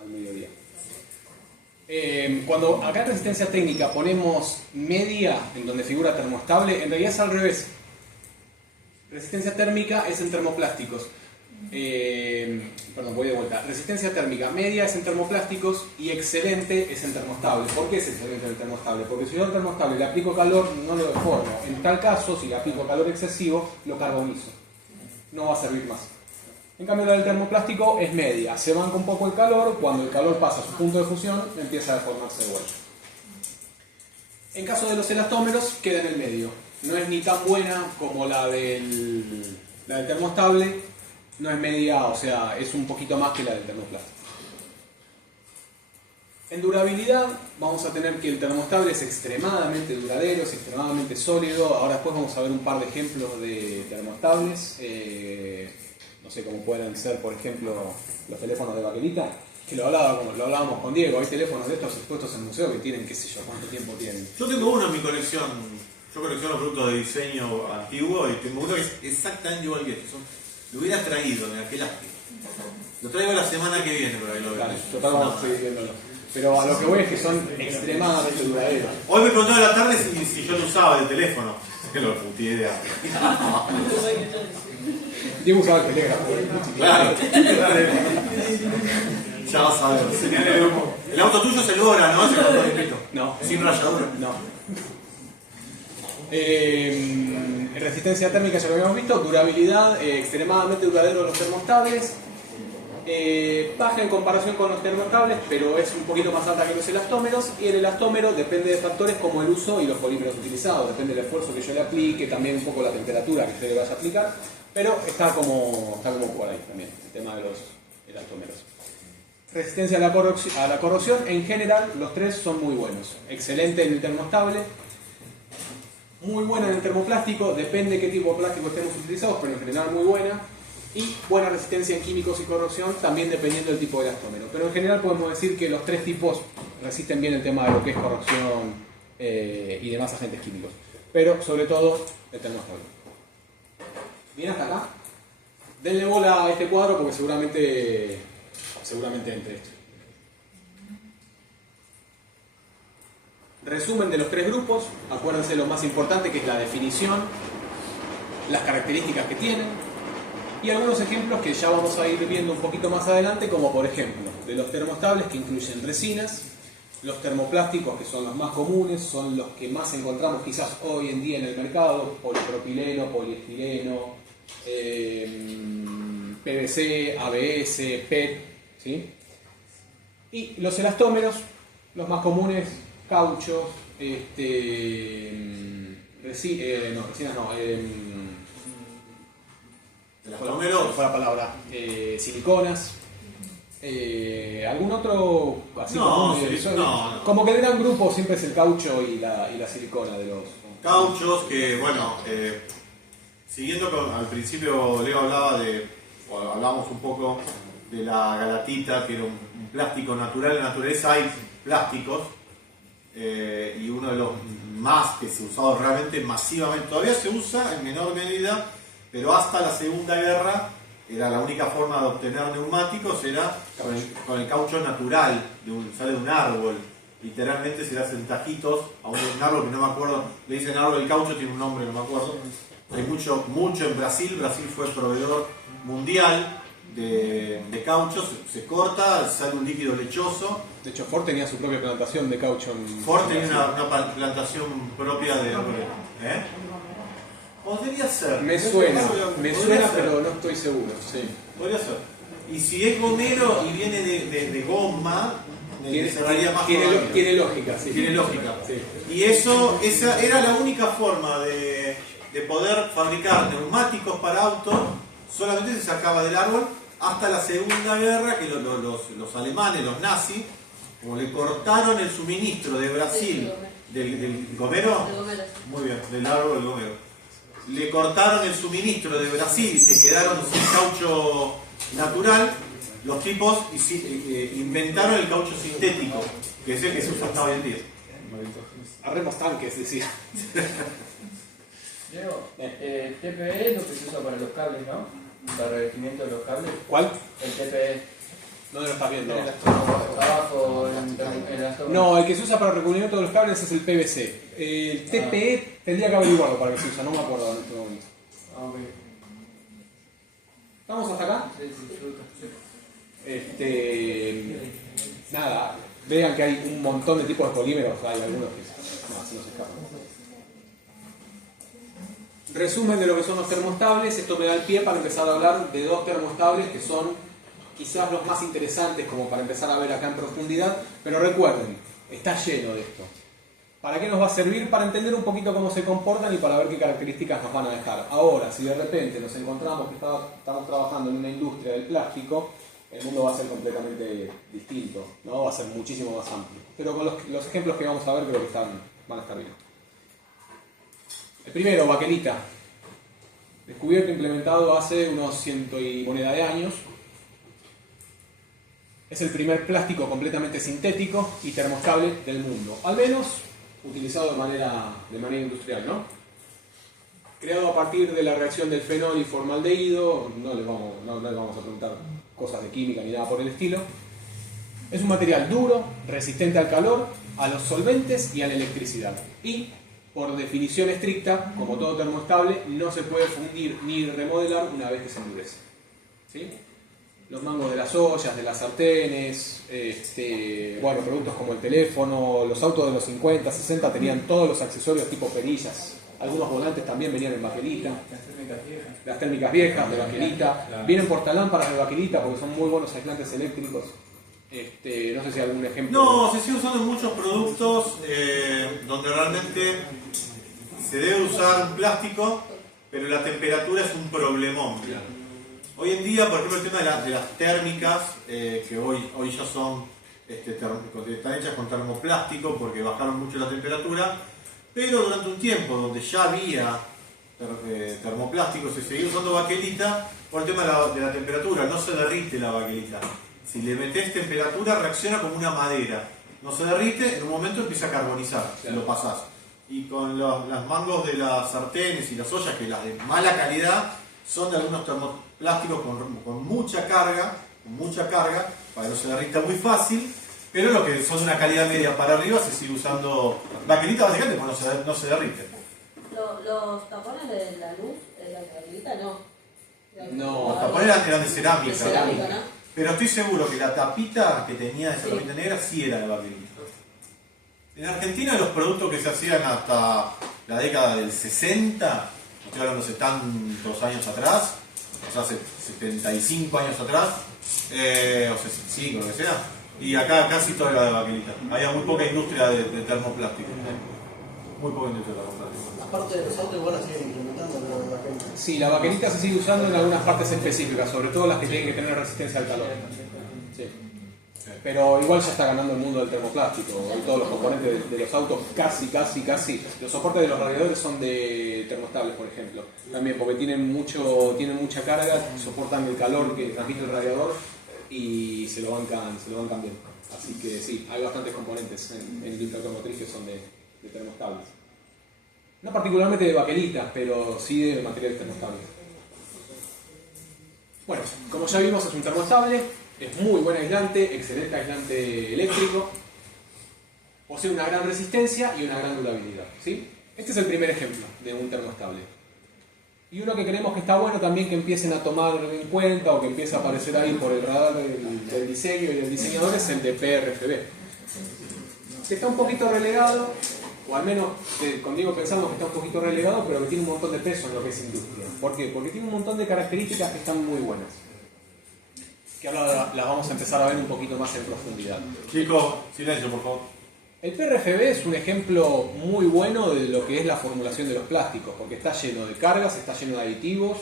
al mediodía. Cuando acá en resistencia técnica ponemos media, en donde figura termoestable, en realidad es al revés. Resistencia térmica es en termoplásticos. Perdón, voy de vuelta. Resistencia térmica media es en termoplásticos y excelente es en termoestable. ¿Por qué es excelente en termoestable? Porque si yo al termoestable le aplico calor, no lo deformo. En tal caso, si le aplico calor excesivo, lo carbonizo. No va a servir más. En cambio, la del termoplástico es media. Se banca un poco el calor, cuando el calor pasa a su punto de fusión, empieza a deformarse de vuelta. En caso de los elastómeros, queda en el medio. No es ni tan buena como la del termoestable, no es media, o sea, es un poquito más que la del termoplástico. En durabilidad vamos a tener que el termoestable es extremadamente duradero, es extremadamente sólido. Ahora después vamos a ver un par de ejemplos de termoestables. No sé cómo pueden ser, por ejemplo, los teléfonos de baquelita, que lo hablábamos con Diego. Hay teléfonos de estos expuestos en el museo que tienen, qué sé yo, cuánto tiempo tienen. Yo tengo uno en mi colección. Yo colecciono productos de diseño antiguo y tengo uno que es exactamente igual que este. Lo hubiera traído, mira, qué lástima. Lo traigo la semana que viene, pero ahí lo veo. Claro, total vamos a seguir viéndolo. Pero a lo que voy es que son extremadamente duraderos. Hoy me preguntó a la tarde si yo lo usaba el teléfono. Que lo puté idea. Diego usaba el telégrafo. Claro. Ya vas a ver. El auto tuyo es el Bora, ¿no? Se compró escrito. No. Sin ralladura. No. Resistencia térmica ya lo habíamos visto. Durabilidad, extremadamente duradero los termoestables. Baja en comparación con los termoestables, pero es un poquito más alta que los elastómeros. Y el elastómero depende de factores como el uso y los polímeros utilizados. Depende del esfuerzo que yo le aplique, también un poco la temperatura que yo le vaya a aplicar. Pero está como por ahí también el tema de los elastómeros. Resistencia a la corrosión, en general los tres son muy buenos. Excelente en el termoestable, muy buena en el termoplástico, depende qué tipo de plástico estemos utilizados, pero en general muy buena. Y buena resistencia en químicos y corrosión, también dependiendo del tipo de elastómero. Pero en general podemos decir que los tres tipos resisten bien el tema de lo que es corrosión y demás agentes químicos. Pero sobre todo el termoestable. Bien hasta acá. Denle bola a este cuadro porque seguramente entre esto. Resumen de los tres grupos. Acuérdense lo más importante, que es la definición, las características que tienen y algunos ejemplos que ya vamos a ir viendo un poquito más adelante, como por ejemplo de los termoestables, que incluyen resinas, los termoplásticos, que son los más comunes, son los que más encontramos quizás hoy en día en el mercado: polipropileno, poliestireno, PVC, ABS, PET, ¿sí? Y los elastómeros, los más comunes: cauchos, ¿Elastómeros? Fue la palabra, siliconas, algún otro así No, común, no. como que el gran grupo siempre es el caucho y la silicona de los Cauchos que, bueno, siguiendo al principio Leo hablábamos un poco de la galatita, que era un plástico natural. En la naturaleza hay plásticos y uno de los más que se ha usado realmente masivamente, todavía se usa en menor medida, pero hasta la Segunda Guerra era la única forma de obtener neumáticos, era con el caucho natural, sale de un árbol. literalmente se le hacen tajitos a un árbol que no me acuerdo, le dicen árbol del caucho, tiene un nombre, no me acuerdo. Hay mucho en Brasil. Brasil fue proveedor mundial de caucho, se corta, sale un líquido lechoso. De hecho, Ford tenía su propia plantación de caucho en Ford tenía una plantación propia de... Podría ser. Me suena, pero no estoy seguro. Sí. Podría ser. Y si es gomero y viene de goma, cerraría más. Tiene lógica, sí. Tiene lógica. Sí. Y esa era la única forma de poder fabricar neumáticos para autos, solamente se sacaba del árbol hasta la Segunda Guerra, que los alemanes, los nazis, como le cortaron el suministro de Brasil, del gomero, muy bien, del árbol del gomero. Le cortaron el suministro de Brasil y se quedaron sin caucho natural. Los tipos inventaron el caucho sintético, que es el que se usa hasta hoy en día. Arremos tanques, decía. Diego, TPE es lo que se usa para los cables, ¿no? Para el revestimiento de los cables. ¿Cuál? El TPE. ¿Dónde lo estás viendo? Abajo, en las torres. No, el que se usa para recubrimiento de los cables es el PVC. El TPE tendría que averiguarlo para que se usa, no me acuerdo en este momento. Ok. ¿Estamos hasta acá? Nada, vean que hay un montón de tipos de polímeros, hay algunos que se nos escapan. Resumen de lo que son los termostables, esto me da el pie para empezar a hablar de dos termostables que son quizás los más interesantes como para empezar a ver acá en profundidad, pero recuerden, está lleno de esto. ¿Para qué nos va a servir? Para entender un poquito cómo se comportan y para ver qué características nos van a dejar. Ahora, si de repente nos encontramos que estamos trabajando en una industria del plástico, el mundo va a ser completamente distinto, ¿no? Va a ser muchísimo más amplio. Pero con los ejemplos que vamos a ver creo que van a estar bien. El primero, baquelita. Descubierto e implementado hace unos 100 y moneda de años. Es el primer plástico completamente sintético y termostable del mundo. Al menos utilizado de manera industrial, ¿no? Creado a partir de la reacción del fenol y formaldehído, no les vamos a preguntar cosas de química ni nada por el estilo. Es un material duro, resistente al calor, a los solventes y a la electricidad. Y, por definición estricta, como todo termostable, no se puede fundir ni remodelar una vez que se endurece. ¿Sí? Los mangos de las ollas, de las sartenes, productos como el teléfono, los autos de los 50, 60 tenían todos los accesorios tipo perillas. Algunos volantes también venían en baquelita. Las térmicas viejas de baquelita. Vienen portalámparas de baquelita porque son muy buenos aislantes eléctricos. No sé si hay algún ejemplo. No, se sigue usando en muchos productos donde realmente se debe usar un plástico, pero la temperatura es un problemón. Hoy en día, por ejemplo, el tema de las térmicas, que hoy ya son están hechas con termoplástico porque bajaron mucho la temperatura, pero durante un tiempo donde ya había termoplástico se seguía usando baquelita por el tema de la temperatura, no se derrite la baquelita. Si le metes temperatura reacciona como una madera, no se derrite, en un momento empieza a carbonizar, si lo pasás. Y con las mangos de las sartenes y las ollas, que las de mala calidad, son de algunos termoplásticos con mucha carga, para que no se derrita muy fácil, pero los que son de una calidad media para arriba se sigue usando baquelita básicamente porque no se derrite. Los tapones de la luz, de la baquelita, no. No, los tapones eran de cerámica. De cerámica, ¿no? Pero estoy seguro que la tapita que tenía esa tapita negra sí era de baquelita. En Argentina los productos que se hacían hasta la década del 60, estoy hablando hace tantos años atrás, o sea, hace 75 años atrás, o 65, lo que sea, y acá casi todo era de baquelita. Había muy poca industria de termoplástico. Muy poca industria de termoplástico. Aparte de los autos, igual la siguen implementando, pero la baquelita. Sí, la baquelita se sigue usando en algunas partes específicas, sobre todo las que tienen que tener resistencia al calor. Sí. Pero igual ya está ganando el mundo del termoplástico. Y todos los componentes de los autos casi. Los soportes de los radiadores son de termostables, por ejemplo. También porque tienen mucha carga, soportan el calor que transmite el radiador y se lo bancan bien. Así que sí, hay bastantes componentes en el industria automotriz que son de termostables. No particularmente de baquelitas, pero sí de materiales termostables. Bueno, como ya vimos es un termostable. Es muy buen aislante, excelente aislante eléctrico. Posee una gran resistencia y una gran durabilidad, ¿sí? Este es el primer ejemplo de un termoestable. Y uno que creemos que está bueno también que empiecen a tomar en cuenta o que empiece a aparecer ahí por el radar del diseño y del diseñador es el de PRFB. Que está un poquito relegado, o al menos con Diego pensamos que está un poquito relegado, pero que tiene un montón de peso en lo que es industria. ¿Por qué? Porque tiene un montón de características que están muy buenas. Que ahora las vamos a empezar a ver un poquito más en profundidad. Chicos, silencio por favor. El PRFB es un ejemplo muy bueno de lo que es la formulación de los plásticos, porque está lleno de cargas, está lleno de aditivos,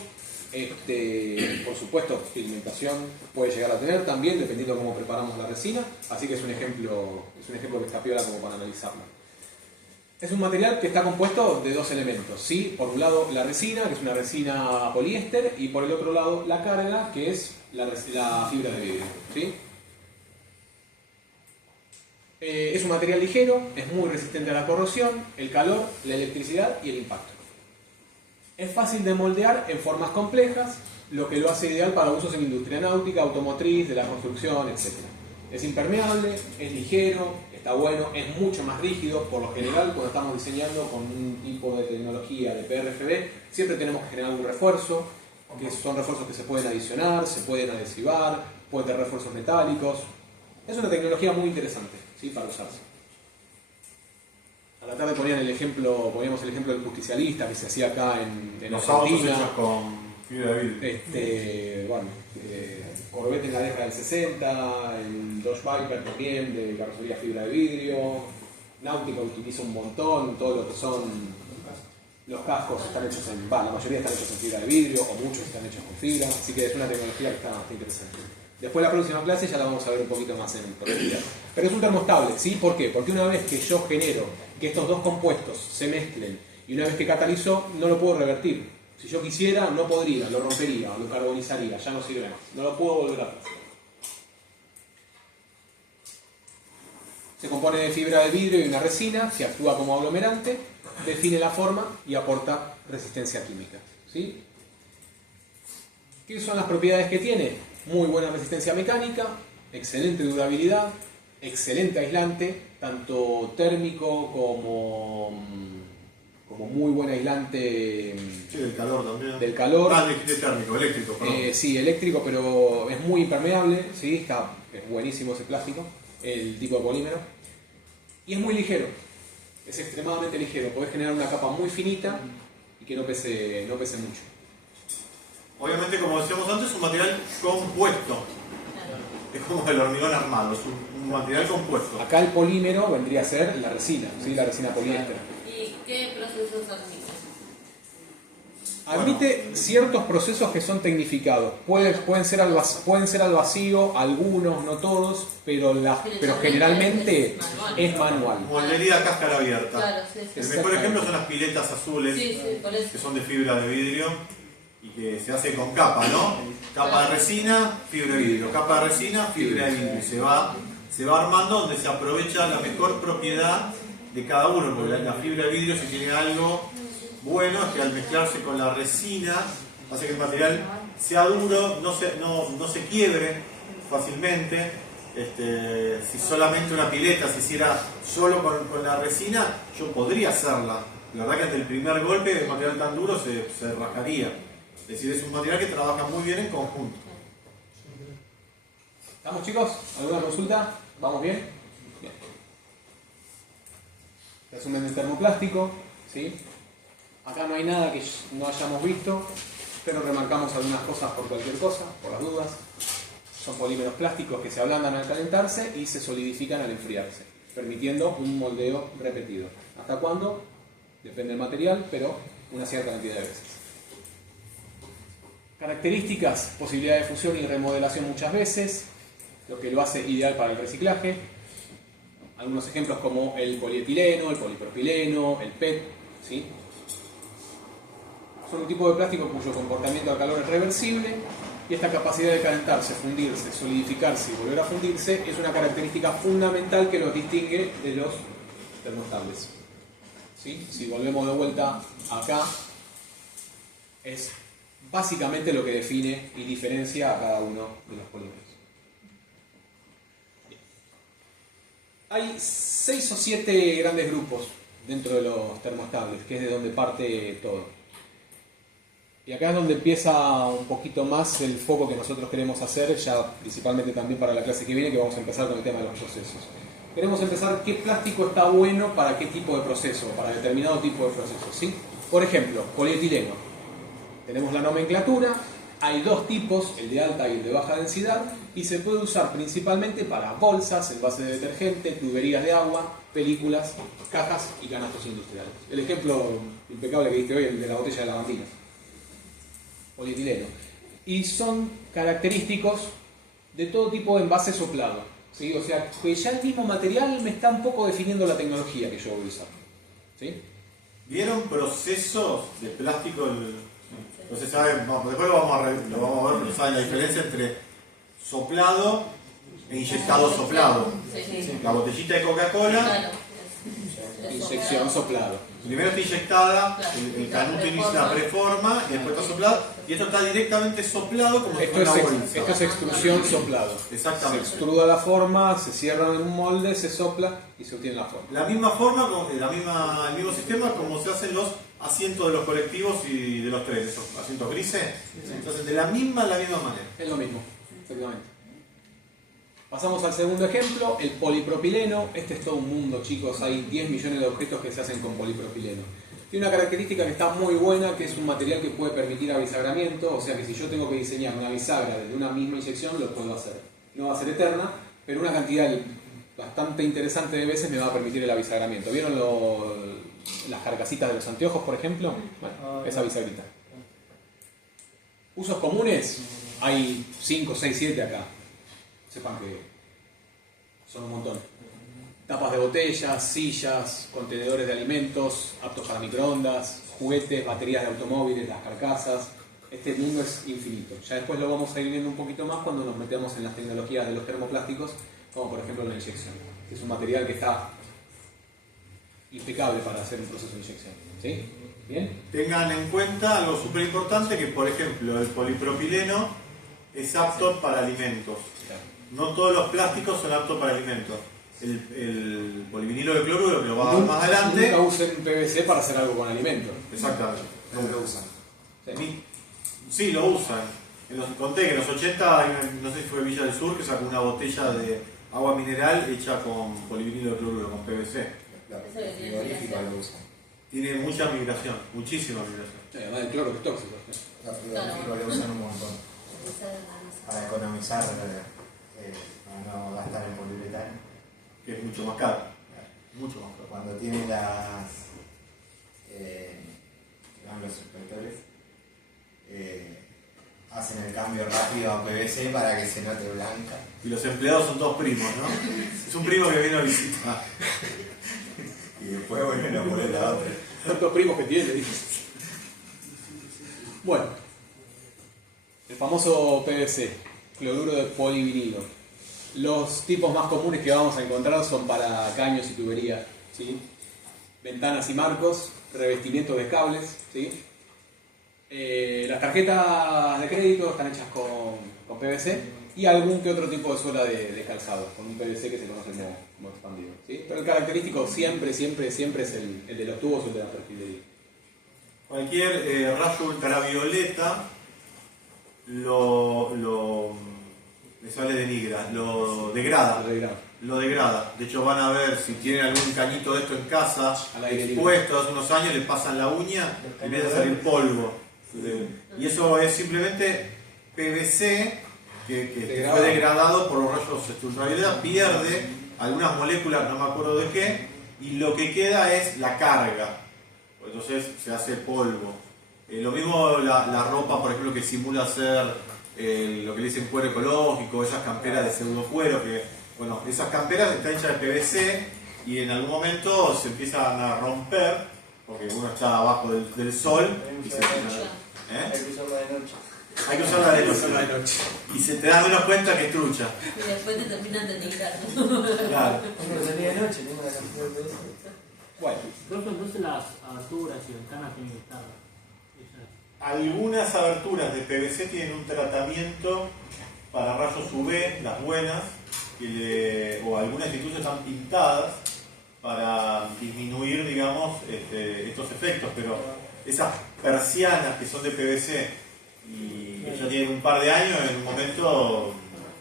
por supuesto pigmentación puede llegar a tener también, dependiendo de cómo preparamos la resina, así que es un ejemplo que está piola como para analizarlo. Es un material que está compuesto de dos elementos, ¿sí? Por un lado la resina, que es una resina poliéster, y por el otro lado la carga, que es la fibra de vidrio, ¿sí? Es un material ligero, es muy resistente a la corrosión, el calor, la electricidad y el impacto. Es fácil de moldear en formas complejas, lo que lo hace ideal para usos en industria náutica, automotriz, de la construcción, etc. Es impermeable, es ligero, está bueno, es mucho más rígido. Por lo general, cuando estamos diseñando con un tipo de tecnología de PRFB, siempre tenemos que generar un refuerzo, que son refuerzos que se pueden adicionar, se pueden adhesivar, pueden tener refuerzos metálicos. Es una tecnología muy interesante, ¿sí? Para usarse. A la tarde poníamos el ejemplo del justicialista que se hacía acá en Los autos Argentina. hechos con fibra de vidrio. Corvette en la década del 60, el Dodge Viper también de carrocería fibra de vidrio, Náutica utiliza un montón, todo lo que son los cascos están hechos la mayoría están hechos en fibra de vidrio o muchos están hechos con fibra, así que es una tecnología que está bastante interesante. Después la próxima clase ya la vamos a ver un poquito más en profundidad. Pero es un termostable, ¿sí? ¿Por qué? Porque una vez que yo genero que estos dos compuestos se mezclen y una vez que catalizó, no lo puedo revertir. Si yo quisiera, no podría, lo rompería, lo carbonizaría, ya no sirve más. No lo puedo volver a hacer. Se compone de fibra de vidrio y una resina que actúa como aglomerante, define la forma y aporta resistencia química, ¿sí? ¿Qué son las propiedades que tiene? Muy buena resistencia mecánica, excelente durabilidad, excelente aislante, tanto térmico como muy buen aislante Sí, del calor también. del calor. De térmico, eléctrico, perdón. Sí, eléctrico, pero es muy impermeable, ¿sí? Es buenísimo ese plástico, el tipo de polímero. Y es muy ligero, es extremadamente ligero, podés generar una capa muy finita y que no pese mucho. Obviamente, como decíamos antes, es un material compuesto. Es como el hormigón armado, es un material compuesto. Acá el polímero vendría a ser la resina, ¿sí? La resina poliéster. ¿Y qué procesos admite? Admite ciertos procesos que son tecnificados. Pueden ser al vacío, algunos, no todos, pero generalmente es manual. Moldería a cáscara abierta. Claro, sí. El mejor ejemplo son las piletas azules, Sí, por eso. que son de fibra de vidrio y que se hace con capa, ¿no? Capa de resina, fibra de vidrio, capa de resina, fibra de vidrio. Y se va armando donde se aprovecha la mejor propiedad de cada uno, porque la fibra de vidrio, si tiene algo bueno, es que al mezclarse con la resina hace que el material sea duro, no se quiebre fácilmente. Si solamente una pileta se hiciera solo con la resina, yo podría hacerla. La verdad que ante el primer golpe de material tan duro se rajaría. Es decir, es un material que trabaja muy bien en conjunto. ¿Estamos, chicos? ¿Alguna consulta? ¿Vamos bien? Bien. Resumen del termoplástico, ¿sí? Acá no hay nada que no hayamos visto, pero remarcamos algunas cosas por cualquier cosa, por las dudas. Son polímeros plásticos que se ablandan al calentarse y se solidifican al enfriarse, permitiendo un moldeo repetido. ¿Hasta cuándo? Depende del material, pero una cierta cantidad de veces. Características, posibilidad de fusión y remodelación muchas veces, lo que lo hace ideal para el reciclaje. Algunos ejemplos como el polietileno, el polipropileno, el PET, ¿sí? Son un tipo de plástico cuyo comportamiento al calor es reversible y esta capacidad de calentarse, fundirse, solidificarse y volver a fundirse es una característica fundamental que los distingue de los termoestables. ¿Sí? Si volvemos de vuelta acá, es básicamente lo que define y diferencia a cada uno de los polímeros. Hay 6 o 7 grandes grupos dentro de los termoestables, que es de donde parte todo. Y acá es donde empieza un poquito más el foco que nosotros queremos hacer, ya principalmente también para la clase que viene, que vamos a empezar con el tema de los procesos. Queremos empezar qué plástico está bueno para qué tipo de proceso, para determinado tipo de proceso, ¿sí? Por ejemplo, polietileno. Tenemos la nomenclatura, hay 2 tipos, el de alta y el de baja densidad, y se puede usar principalmente para bolsas, envases de detergente, tuberías de agua, películas, cajas y canastos industriales. El ejemplo impecable que diste hoy, el de la botella de lavandinas. Polietileno. Y son característicos de todo tipo de envase soplado, ¿sí? O sea, que ya el mismo material me está un poco definiendo la tecnología que yo voy a usar, ¿sí? ¿Vieron procesos de plástico? No se sabe, después lo vamos a ver, pero saben la diferencia entre soplado e inyectado soplado. Sí. La botellita de Coca-Cola, Claro. Inyección soplado. primero está inyectada, el canuto inicia la preforma y después está soplado, y esto está directamente soplado como si Esto fuera es, una bolsa. esto es extrusión soplado. Exactamente. Se extruda la forma, se cierra en un molde, se sopla y se obtiene la forma. La misma forma, el mismo sistema como se hacen los asientos de los colectivos y de los trenes, esos asientos grises, se hacen de la misma manera. Es lo mismo, exactamente. Pasamos al segundo ejemplo, el polipropileno. Este es todo un mundo, chicos. Hay 10 millones de objetos que se hacen con polipropileno. Tiene una característica que está muy buena, que es un material que puede permitir abisagramiento. O sea que si yo tengo que diseñar una bisagra desde una misma inyección, lo puedo hacer. No va a ser eterna, pero una cantidad bastante interesante de veces me va a permitir el abisagramiento. ¿Vieron las carcasitas de los anteojos, por ejemplo? Bueno, esa bisagrita. Usos comunes, hay 5, 6, 7 acá. Sepan que son un montón. Tapas de botellas, sillas, contenedores de alimentos, aptos para microondas, juguetes, baterías de automóviles, las carcasas. Este mundo es infinito. Ya después lo vamos a ir viendo un poquito más cuando nos metemos en las tecnologías de los termoplásticos, como por ejemplo la inyección, que es un material que está impecable para hacer un proceso de inyección. ¿Sí? ¿Bien? Tengan en cuenta algo súper importante, que por ejemplo el polipropileno es apto para alimentos. No todos los plásticos son aptos para alimentos. El polivinilo de cloruro, que lo va a ver más adelante. Nunca usen PVC para hacer algo con alimentos. Exactamente. No lo usan. Sí, lo usan. Conté que en los 80, no sé si fue Villa del Sur, que sacó una botella de agua mineral hecha con polivinilo de cloruro, con PVC. Los frigoríficos lo usan. Tiene mucha migración, muchísima migración. Además del cloro que es tóxico. Los frigoríficos lo usan un montón. Para economizar, para no gastar en poliuretano. Que es mucho más caro. Mucho más caro. Cuando tienen los inspectores, hacen el cambio rápido a PVC para que se note blanca. Y los empleados son todos primos, ¿no? Es un primo que vino a visitar. Y después vuelven a poner la otra. Tantos primos que tiene. Bueno, el famoso PVC, cloruro de polivinilo. Los tipos más comunes que vamos a encontrar son para caños y tuberías, ¿sí? Ventanas y marcos, revestimiento de cables, ¿sí? Las tarjetas de crédito están hechas con PVC y algún que otro tipo de suela de calzado, con un PVC que se conoce como expandido, ¿sí? Pero el característico siempre es el de los tubos o el de la perfilería. Cualquier rayo ultravioleta eso le denigra, lo degrada. Lo degrada. De hecho, van a ver si tienen algún cañito de esto en casa, expuesto hace unos años, le pasan la uña y empieza a salir polvo. Y eso es simplemente PVC que fue degradado por los rayos ultravioleta, pierde algunas moléculas, no me acuerdo de qué, y lo que queda es la carga. Entonces se hace polvo. Lo mismo la ropa, por ejemplo, que simula ser lo que le dicen cuero ecológico, esas camperas de pseudo cuero, que, bueno, esas camperas están hechas de PVC y en algún momento se empiezan a romper, porque uno está abajo del sol y se Hay que usarla de noche. hay que usarla de noche. Y se te dan cuenta que es trucha. Y después te terminan de negrar. Claro. Cuando salía de noche tengo la cantidad de eso. Bueno, Entonces las aberturas y ventanas tienen que estar. Algunas aberturas de PVC tienen un tratamiento para rayos UV, las buenas, o algunas instituciones están pintadas para disminuir, digamos, estos efectos, pero esas persianas que son de PVC y que ya tienen un par de años, en un momento...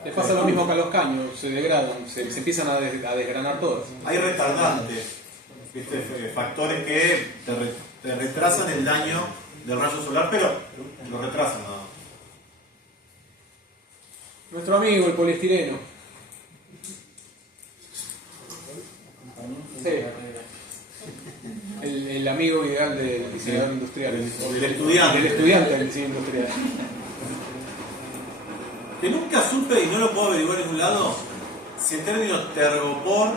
Les pasa lo mismo que a los caños, se degradan, se empiezan a desgranar todas. Hay retardantes, ¿viste? Factores que te retrasan el daño del rayo solar, pero lo retrasan nada más. Nuestro amigo, el poliestireno. Sí. El amigo ideal del diseñador industrial. Del estudiante. Del estudiante del diseño industrial. Que nunca supe y no lo puedo averiguar en ningún lado si el término tergopol,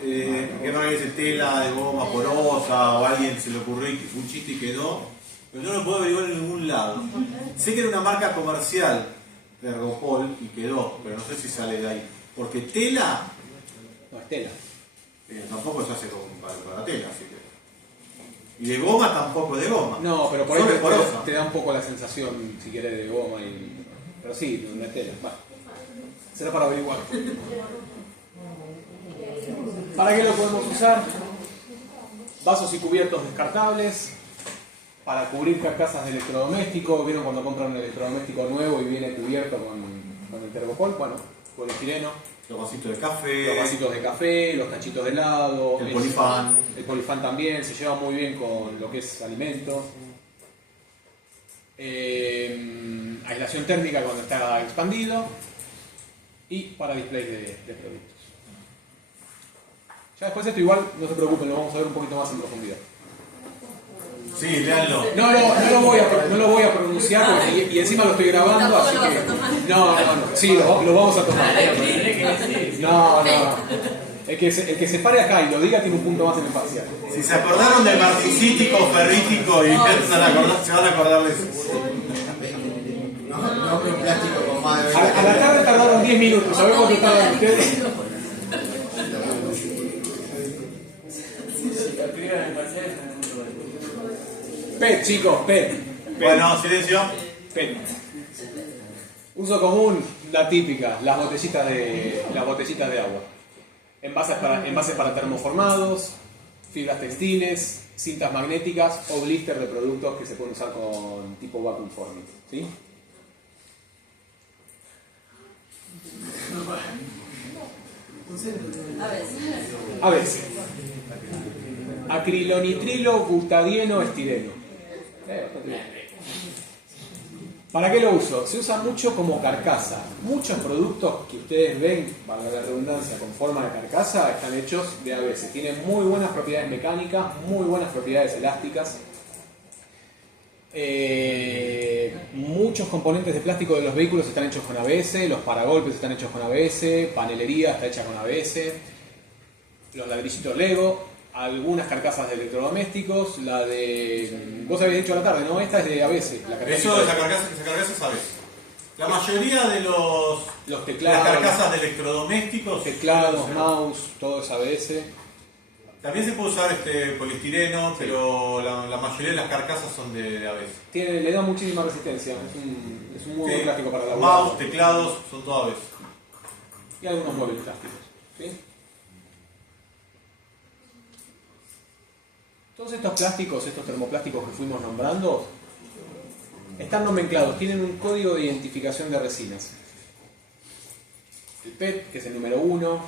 que no dice tela de goma porosa o a alguien se le ocurrió y un chiste y quedó, pero no lo puedo averiguar en ningún lado. Sé que era una marca comercial, Tergopol, y quedó, pero no sé si sale de ahí. Porque tela, No, es tela. tampoco se hace para tela, así que. Y de goma tampoco de goma. No, pero por ahí Solo porosa. te da un poco la sensación, si querés, de goma. Pero sí, no es tela. Bueno, será para averiguar. ¿Para qué lo podemos usar? Vasos y cubiertos descartables. Para cubrir carcasas de electrodomésticos. ¿Vieron cuando compran un electrodoméstico nuevo y viene cubierto con el tergopol? Bueno, poliestireno. Los vasitos de café. Los vasitos de café, los cachitos de helado. El polifán. El polifán también, se lleva muy bien con lo que es alimento. Aislación térmica cuando está expandido. Y para display de productos. Ya después esto igual, no se preocupen, lo vamos a ver un poquito más en profundidad. Sí, léanlo. No lo voy a pronunciar porque, y encima lo estoy grabando, así que... No. Sí, lo vamos a tomar. No. El que se pare acá y lo diga tiene un punto más en el parcial. Si se acordaron del marxicítico, ferrítico y se van a acordar de eso. No, un plástico con más de A la tarde tardaron 10 minutos, ¿sabemos que tardan ustedes? PET, chicos, PET. Bueno, silencio. PET. Uso común, la típica, las botellitas de agua. Envases para termoformados, fibras textiles, cintas magnéticas o blister de productos que se pueden usar con tipo vacuum forming, ¿sí? A veces. Acrilonitrilo butadieno estireno. ¿Para qué lo uso? Se usa mucho como carcasa. Muchos productos que ustedes ven, valga la redundancia, con forma de carcasa, están hechos de ABS. Tienen muy buenas propiedades mecánicas, muy buenas propiedades elásticas. Muchos componentes de plástico de los vehículos están hechos con ABS, los paragolpes están hechos con ABS, panelería está hecha con ABS, los ladrillitos Lego, algunas carcasas de electrodomésticos, la de... Vos habéis dicho a la tarde, ¿no? Esta es de ABS. Esa carcasa es ABS. La mayoría de los teclados, las carcasas de electrodomésticos, teclados, mouse, todo es ABS. También se puede usar poliestireno, pero la mayoría de las carcasas son de ABS. Le da muchísima resistencia, es un muy buen plástico para la mouse, teclados, son todo ABS. Y algunos muebles plásticos, ¿sí? Todos estos plásticos, estos termoplásticos que fuimos nombrando, están nomenclados, tienen un código de identificación de resinas. El PET, que es el número 1,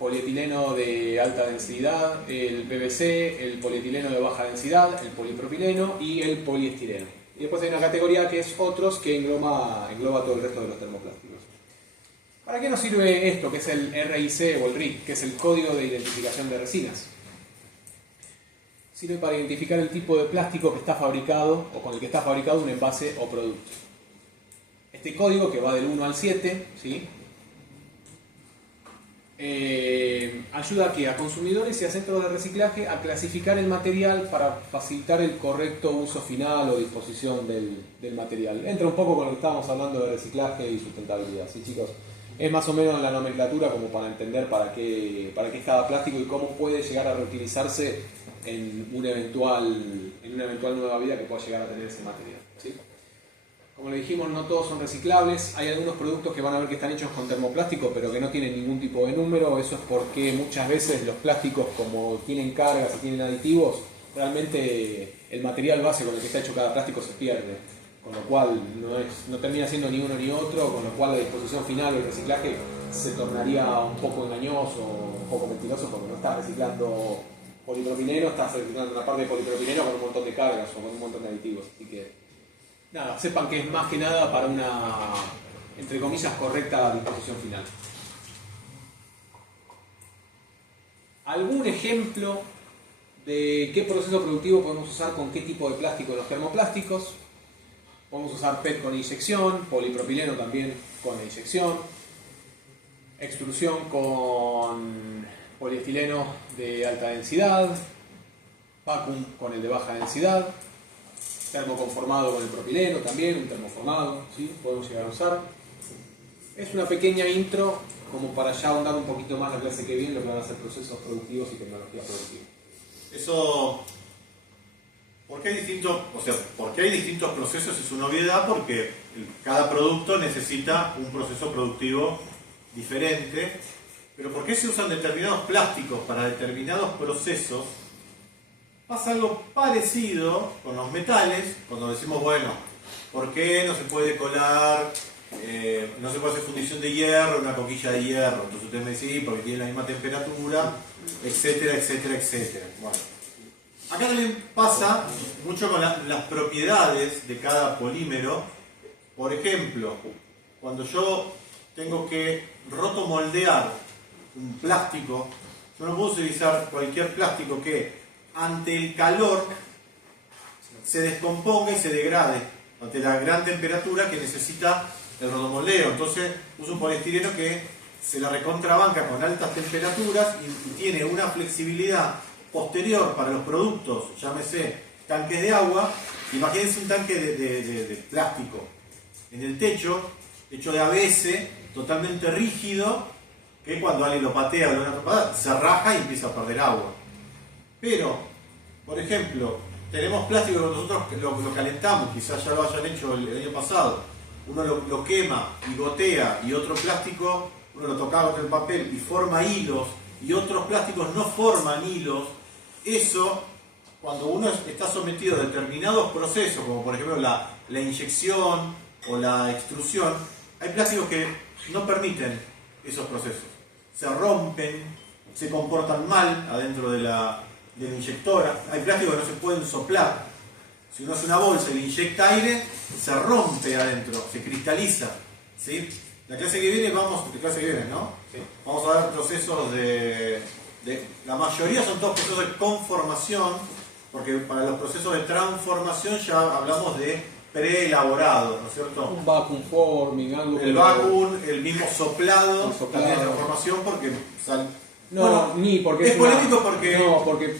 polietileno de alta densidad, el PVC, el polietileno de baja densidad, el polipropileno y el poliestireno. Y después hay una categoría que es otros, que engloba todo el resto de los termoplásticos. ¿Para qué nos sirve esto, que es el RIC o el RIC, que es el código de identificación de resinas? Sirve para identificar el tipo de plástico que está fabricado o con el que está fabricado un envase o producto. Este código, que va del 1 al 7, ¿sí? Ayuda a consumidores y a centros de reciclaje a clasificar el material para facilitar el correcto uso final o disposición del material. Entra un poco con lo que estábamos hablando de reciclaje y sustentabilidad, ¿sí, chicos? Es más o menos la nomenclatura como para entender para qué es cada plástico y cómo puede llegar a reutilizarse en una eventual nueva vida que pueda llegar a tener ese material, ¿sí? Como le dijimos, no todos son reciclables. Hay algunos productos que van a ver que están hechos con termoplástico, pero que no tienen ningún tipo de número. Eso es porque muchas veces los plásticos, como tienen cargas y tienen aditivos, realmente el material base con el que está hecho cada plástico se pierde. Con lo cual no termina siendo ni uno ni otro, con lo cual la disposición final o el reciclaje se tornaría un poco engañoso, un poco mentiroso, porque no estás reciclando polipropileno, estás reciclando una parte de polipropileno con un montón de cargas o con un montón de aditivos. Así que, nada, sepan que es más que nada para una, entre comillas, correcta disposición final. ¿Algún ejemplo de qué proceso productivo podemos usar con qué tipo de plástico en los termoplásticos? Podemos usar PET con inyección, polipropileno también con inyección, extrusión con poliestileno de alta densidad, vacuum con el de baja densidad, termoconformado con el propileno también, un termoformado, ¿sí? Podemos llegar a usar. Es una pequeña intro como para ya ahondar un poquito más la clase que viene, lo que van a ser procesos productivos y tecnologías productivas. Eso, ¿por qué hay distintos procesos? Es una obviedad porque cada producto necesita un proceso productivo diferente. Pero ¿por qué se usan determinados plásticos para determinados procesos? Pasa algo parecido con los metales, cuando decimos, bueno, ¿por qué no se puede colar, no se puede hacer fundición de hierro en una coquilla de hierro? Entonces usted me dice, sí, porque tiene la misma temperatura, etcétera, etcétera, etcétera. Bueno, acá también pasa mucho con las propiedades de cada polímero. Por ejemplo, cuando yo tengo que rotomoldear un plástico, yo no puedo utilizar cualquier plástico que ante el calor se descomponga y se degrade ante la gran temperatura que necesita el rotomoldeo. Entonces uso un poliestireno que se la recontrabanca con altas temperaturas y tiene una flexibilidad posterior para los productos, llámese tanques de agua. Imagínense un tanque de plástico en el techo, hecho de ABS, totalmente rígido, que cuando alguien lo patea o lo da una patada, se raja y empieza a perder agua. Pero, por ejemplo, tenemos plástico que nosotros lo calentamos, quizás ya lo hayan hecho el año pasado. Uno lo quema y gotea, y otro plástico, uno lo tocaba con el papel y forma hilos, y otros plásticos no forman hilos. Eso, cuando uno está sometido a determinados procesos, como por ejemplo la inyección o la extrusión, hay plásticos que no permiten esos procesos. Se rompen, se comportan mal adentro de la inyectora. Hay plásticos que no se pueden soplar. Si uno hace una bolsa y le inyecta aire, se rompe adentro, se cristaliza. ¿Sí? La clase que viene vamos a ver procesos la mayoría son todos procesos de conformación, porque para los procesos de transformación ya hablamos de preelaborado, ¿no es cierto? Un vacuum forming, algo el vacuum, el mismo soplado, también de transformación, porque ni porque es polémico porque,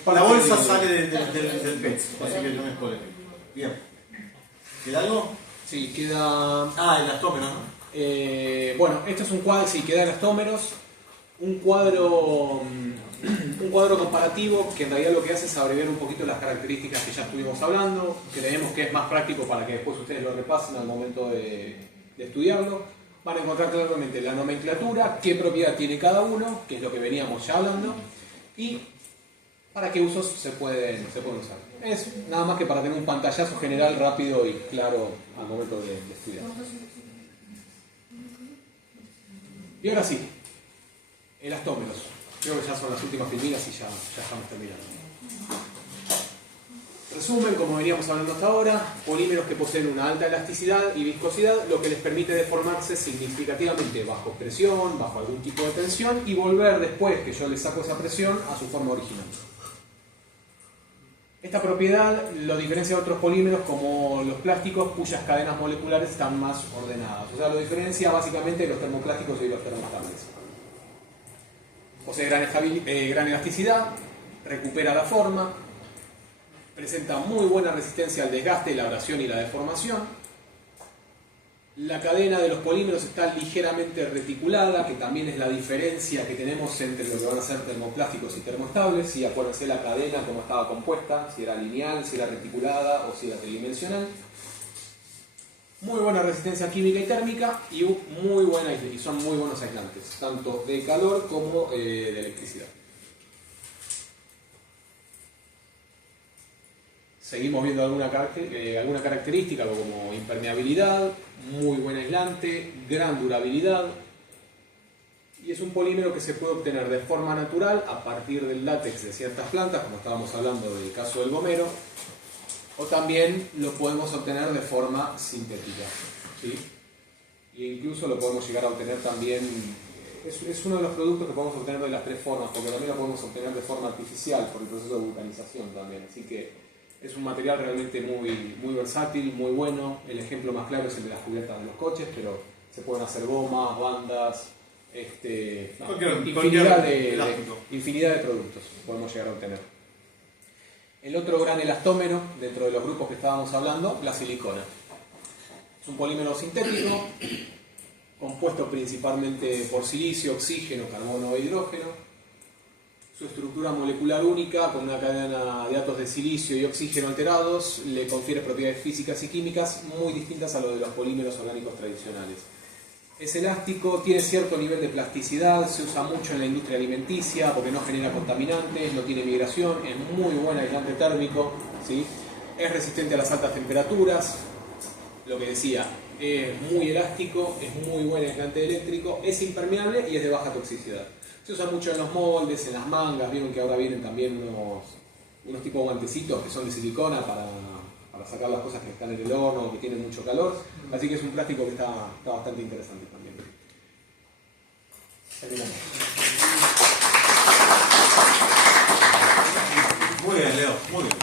porque la bolsa sale del PET, así que no es polémico. Bien. ¿Queda algo? Sí, queda... elastómeros, ¿no? Bueno, esto es un cuadro, sí, queda elastómeros. Un cuadro comparativo que en realidad lo que hace es abreviar un poquito las características que ya estuvimos hablando. Creemos que es más práctico para que después ustedes lo repasen al momento de estudiarlo. Van a encontrar claramente la nomenclatura, qué propiedad tiene cada uno, que es lo que veníamos ya hablando, y para qué usos se pueden usar. Es nada más que para tener un pantallazo general rápido y claro al momento de estudiar. Y ahora sí, elastómeros. Creo que ya son las últimas filminas y ya estamos terminando. Resumen, como veníamos hablando hasta ahora, polímeros que poseen una alta elasticidad y viscosidad, lo que les permite deformarse significativamente bajo presión, bajo algún tipo de tensión, y volver después que yo les saco esa presión a su forma original. Esta propiedad lo diferencia de otros polímeros como los plásticos cuyas cadenas moleculares están más ordenadas. O sea, lo diferencia básicamente de los termoplásticos y los termoestables. Posee gran elasticidad, recupera la forma, presenta muy buena resistencia al desgaste, la abrasión y la deformación. La cadena de los polímeros está ligeramente reticulada, que también es la diferencia que tenemos entre lo que van a ser termoplásticos y termoestables. Y acuérdense la cadena cómo estaba compuesta, si era lineal, si era reticulada o si era tridimensional. Muy buena resistencia química y térmica y son muy buenos aislantes, tanto de calor como de electricidad. Seguimos viendo alguna característica como impermeabilidad, muy buen aislante, gran durabilidad, y es un polímero que se puede obtener de forma natural a partir del látex de ciertas plantas, como estábamos hablando del caso del gomero, o también lo podemos obtener de forma sintética, ¿sí? E incluso lo podemos llegar a obtener también, es uno de los productos que podemos obtener de las tres formas, porque también lo podemos obtener de forma artificial por el proceso de vulcanización también, así que es un material realmente muy versátil, muy bueno. El ejemplo más claro es el de las cubiertas de los coches, pero se pueden hacer gomas, bandas, infinidad de productos podemos llegar a obtener. El otro gran elastómero dentro de los grupos que estábamos hablando, la silicona. Es un polímero sintético compuesto principalmente por silicio, oxígeno, carbono e hidrógeno. Su estructura molecular única, con una cadena de átomos de silicio y oxígeno alterados, le confiere propiedades físicas y químicas muy distintas a lo de los polímeros orgánicos tradicionales. Es elástico, tiene cierto nivel de plasticidad, se usa mucho en la industria alimenticia porque no genera contaminantes, no tiene migración, es muy buen aislante térmico, ¿sí? Es resistente a las altas temperaturas, lo que decía, es muy elástico, es muy buen aislante eléctrico, es impermeable y es de baja toxicidad. Se usa mucho en los moldes, en las mangas, vieron que ahora vienen también unos tipos de guantecitos que son de silicona para sacar las cosas que están en el horno o que tienen mucho calor, así que es un plástico que está bastante interesante también. Muy bien, Leo, muy bien.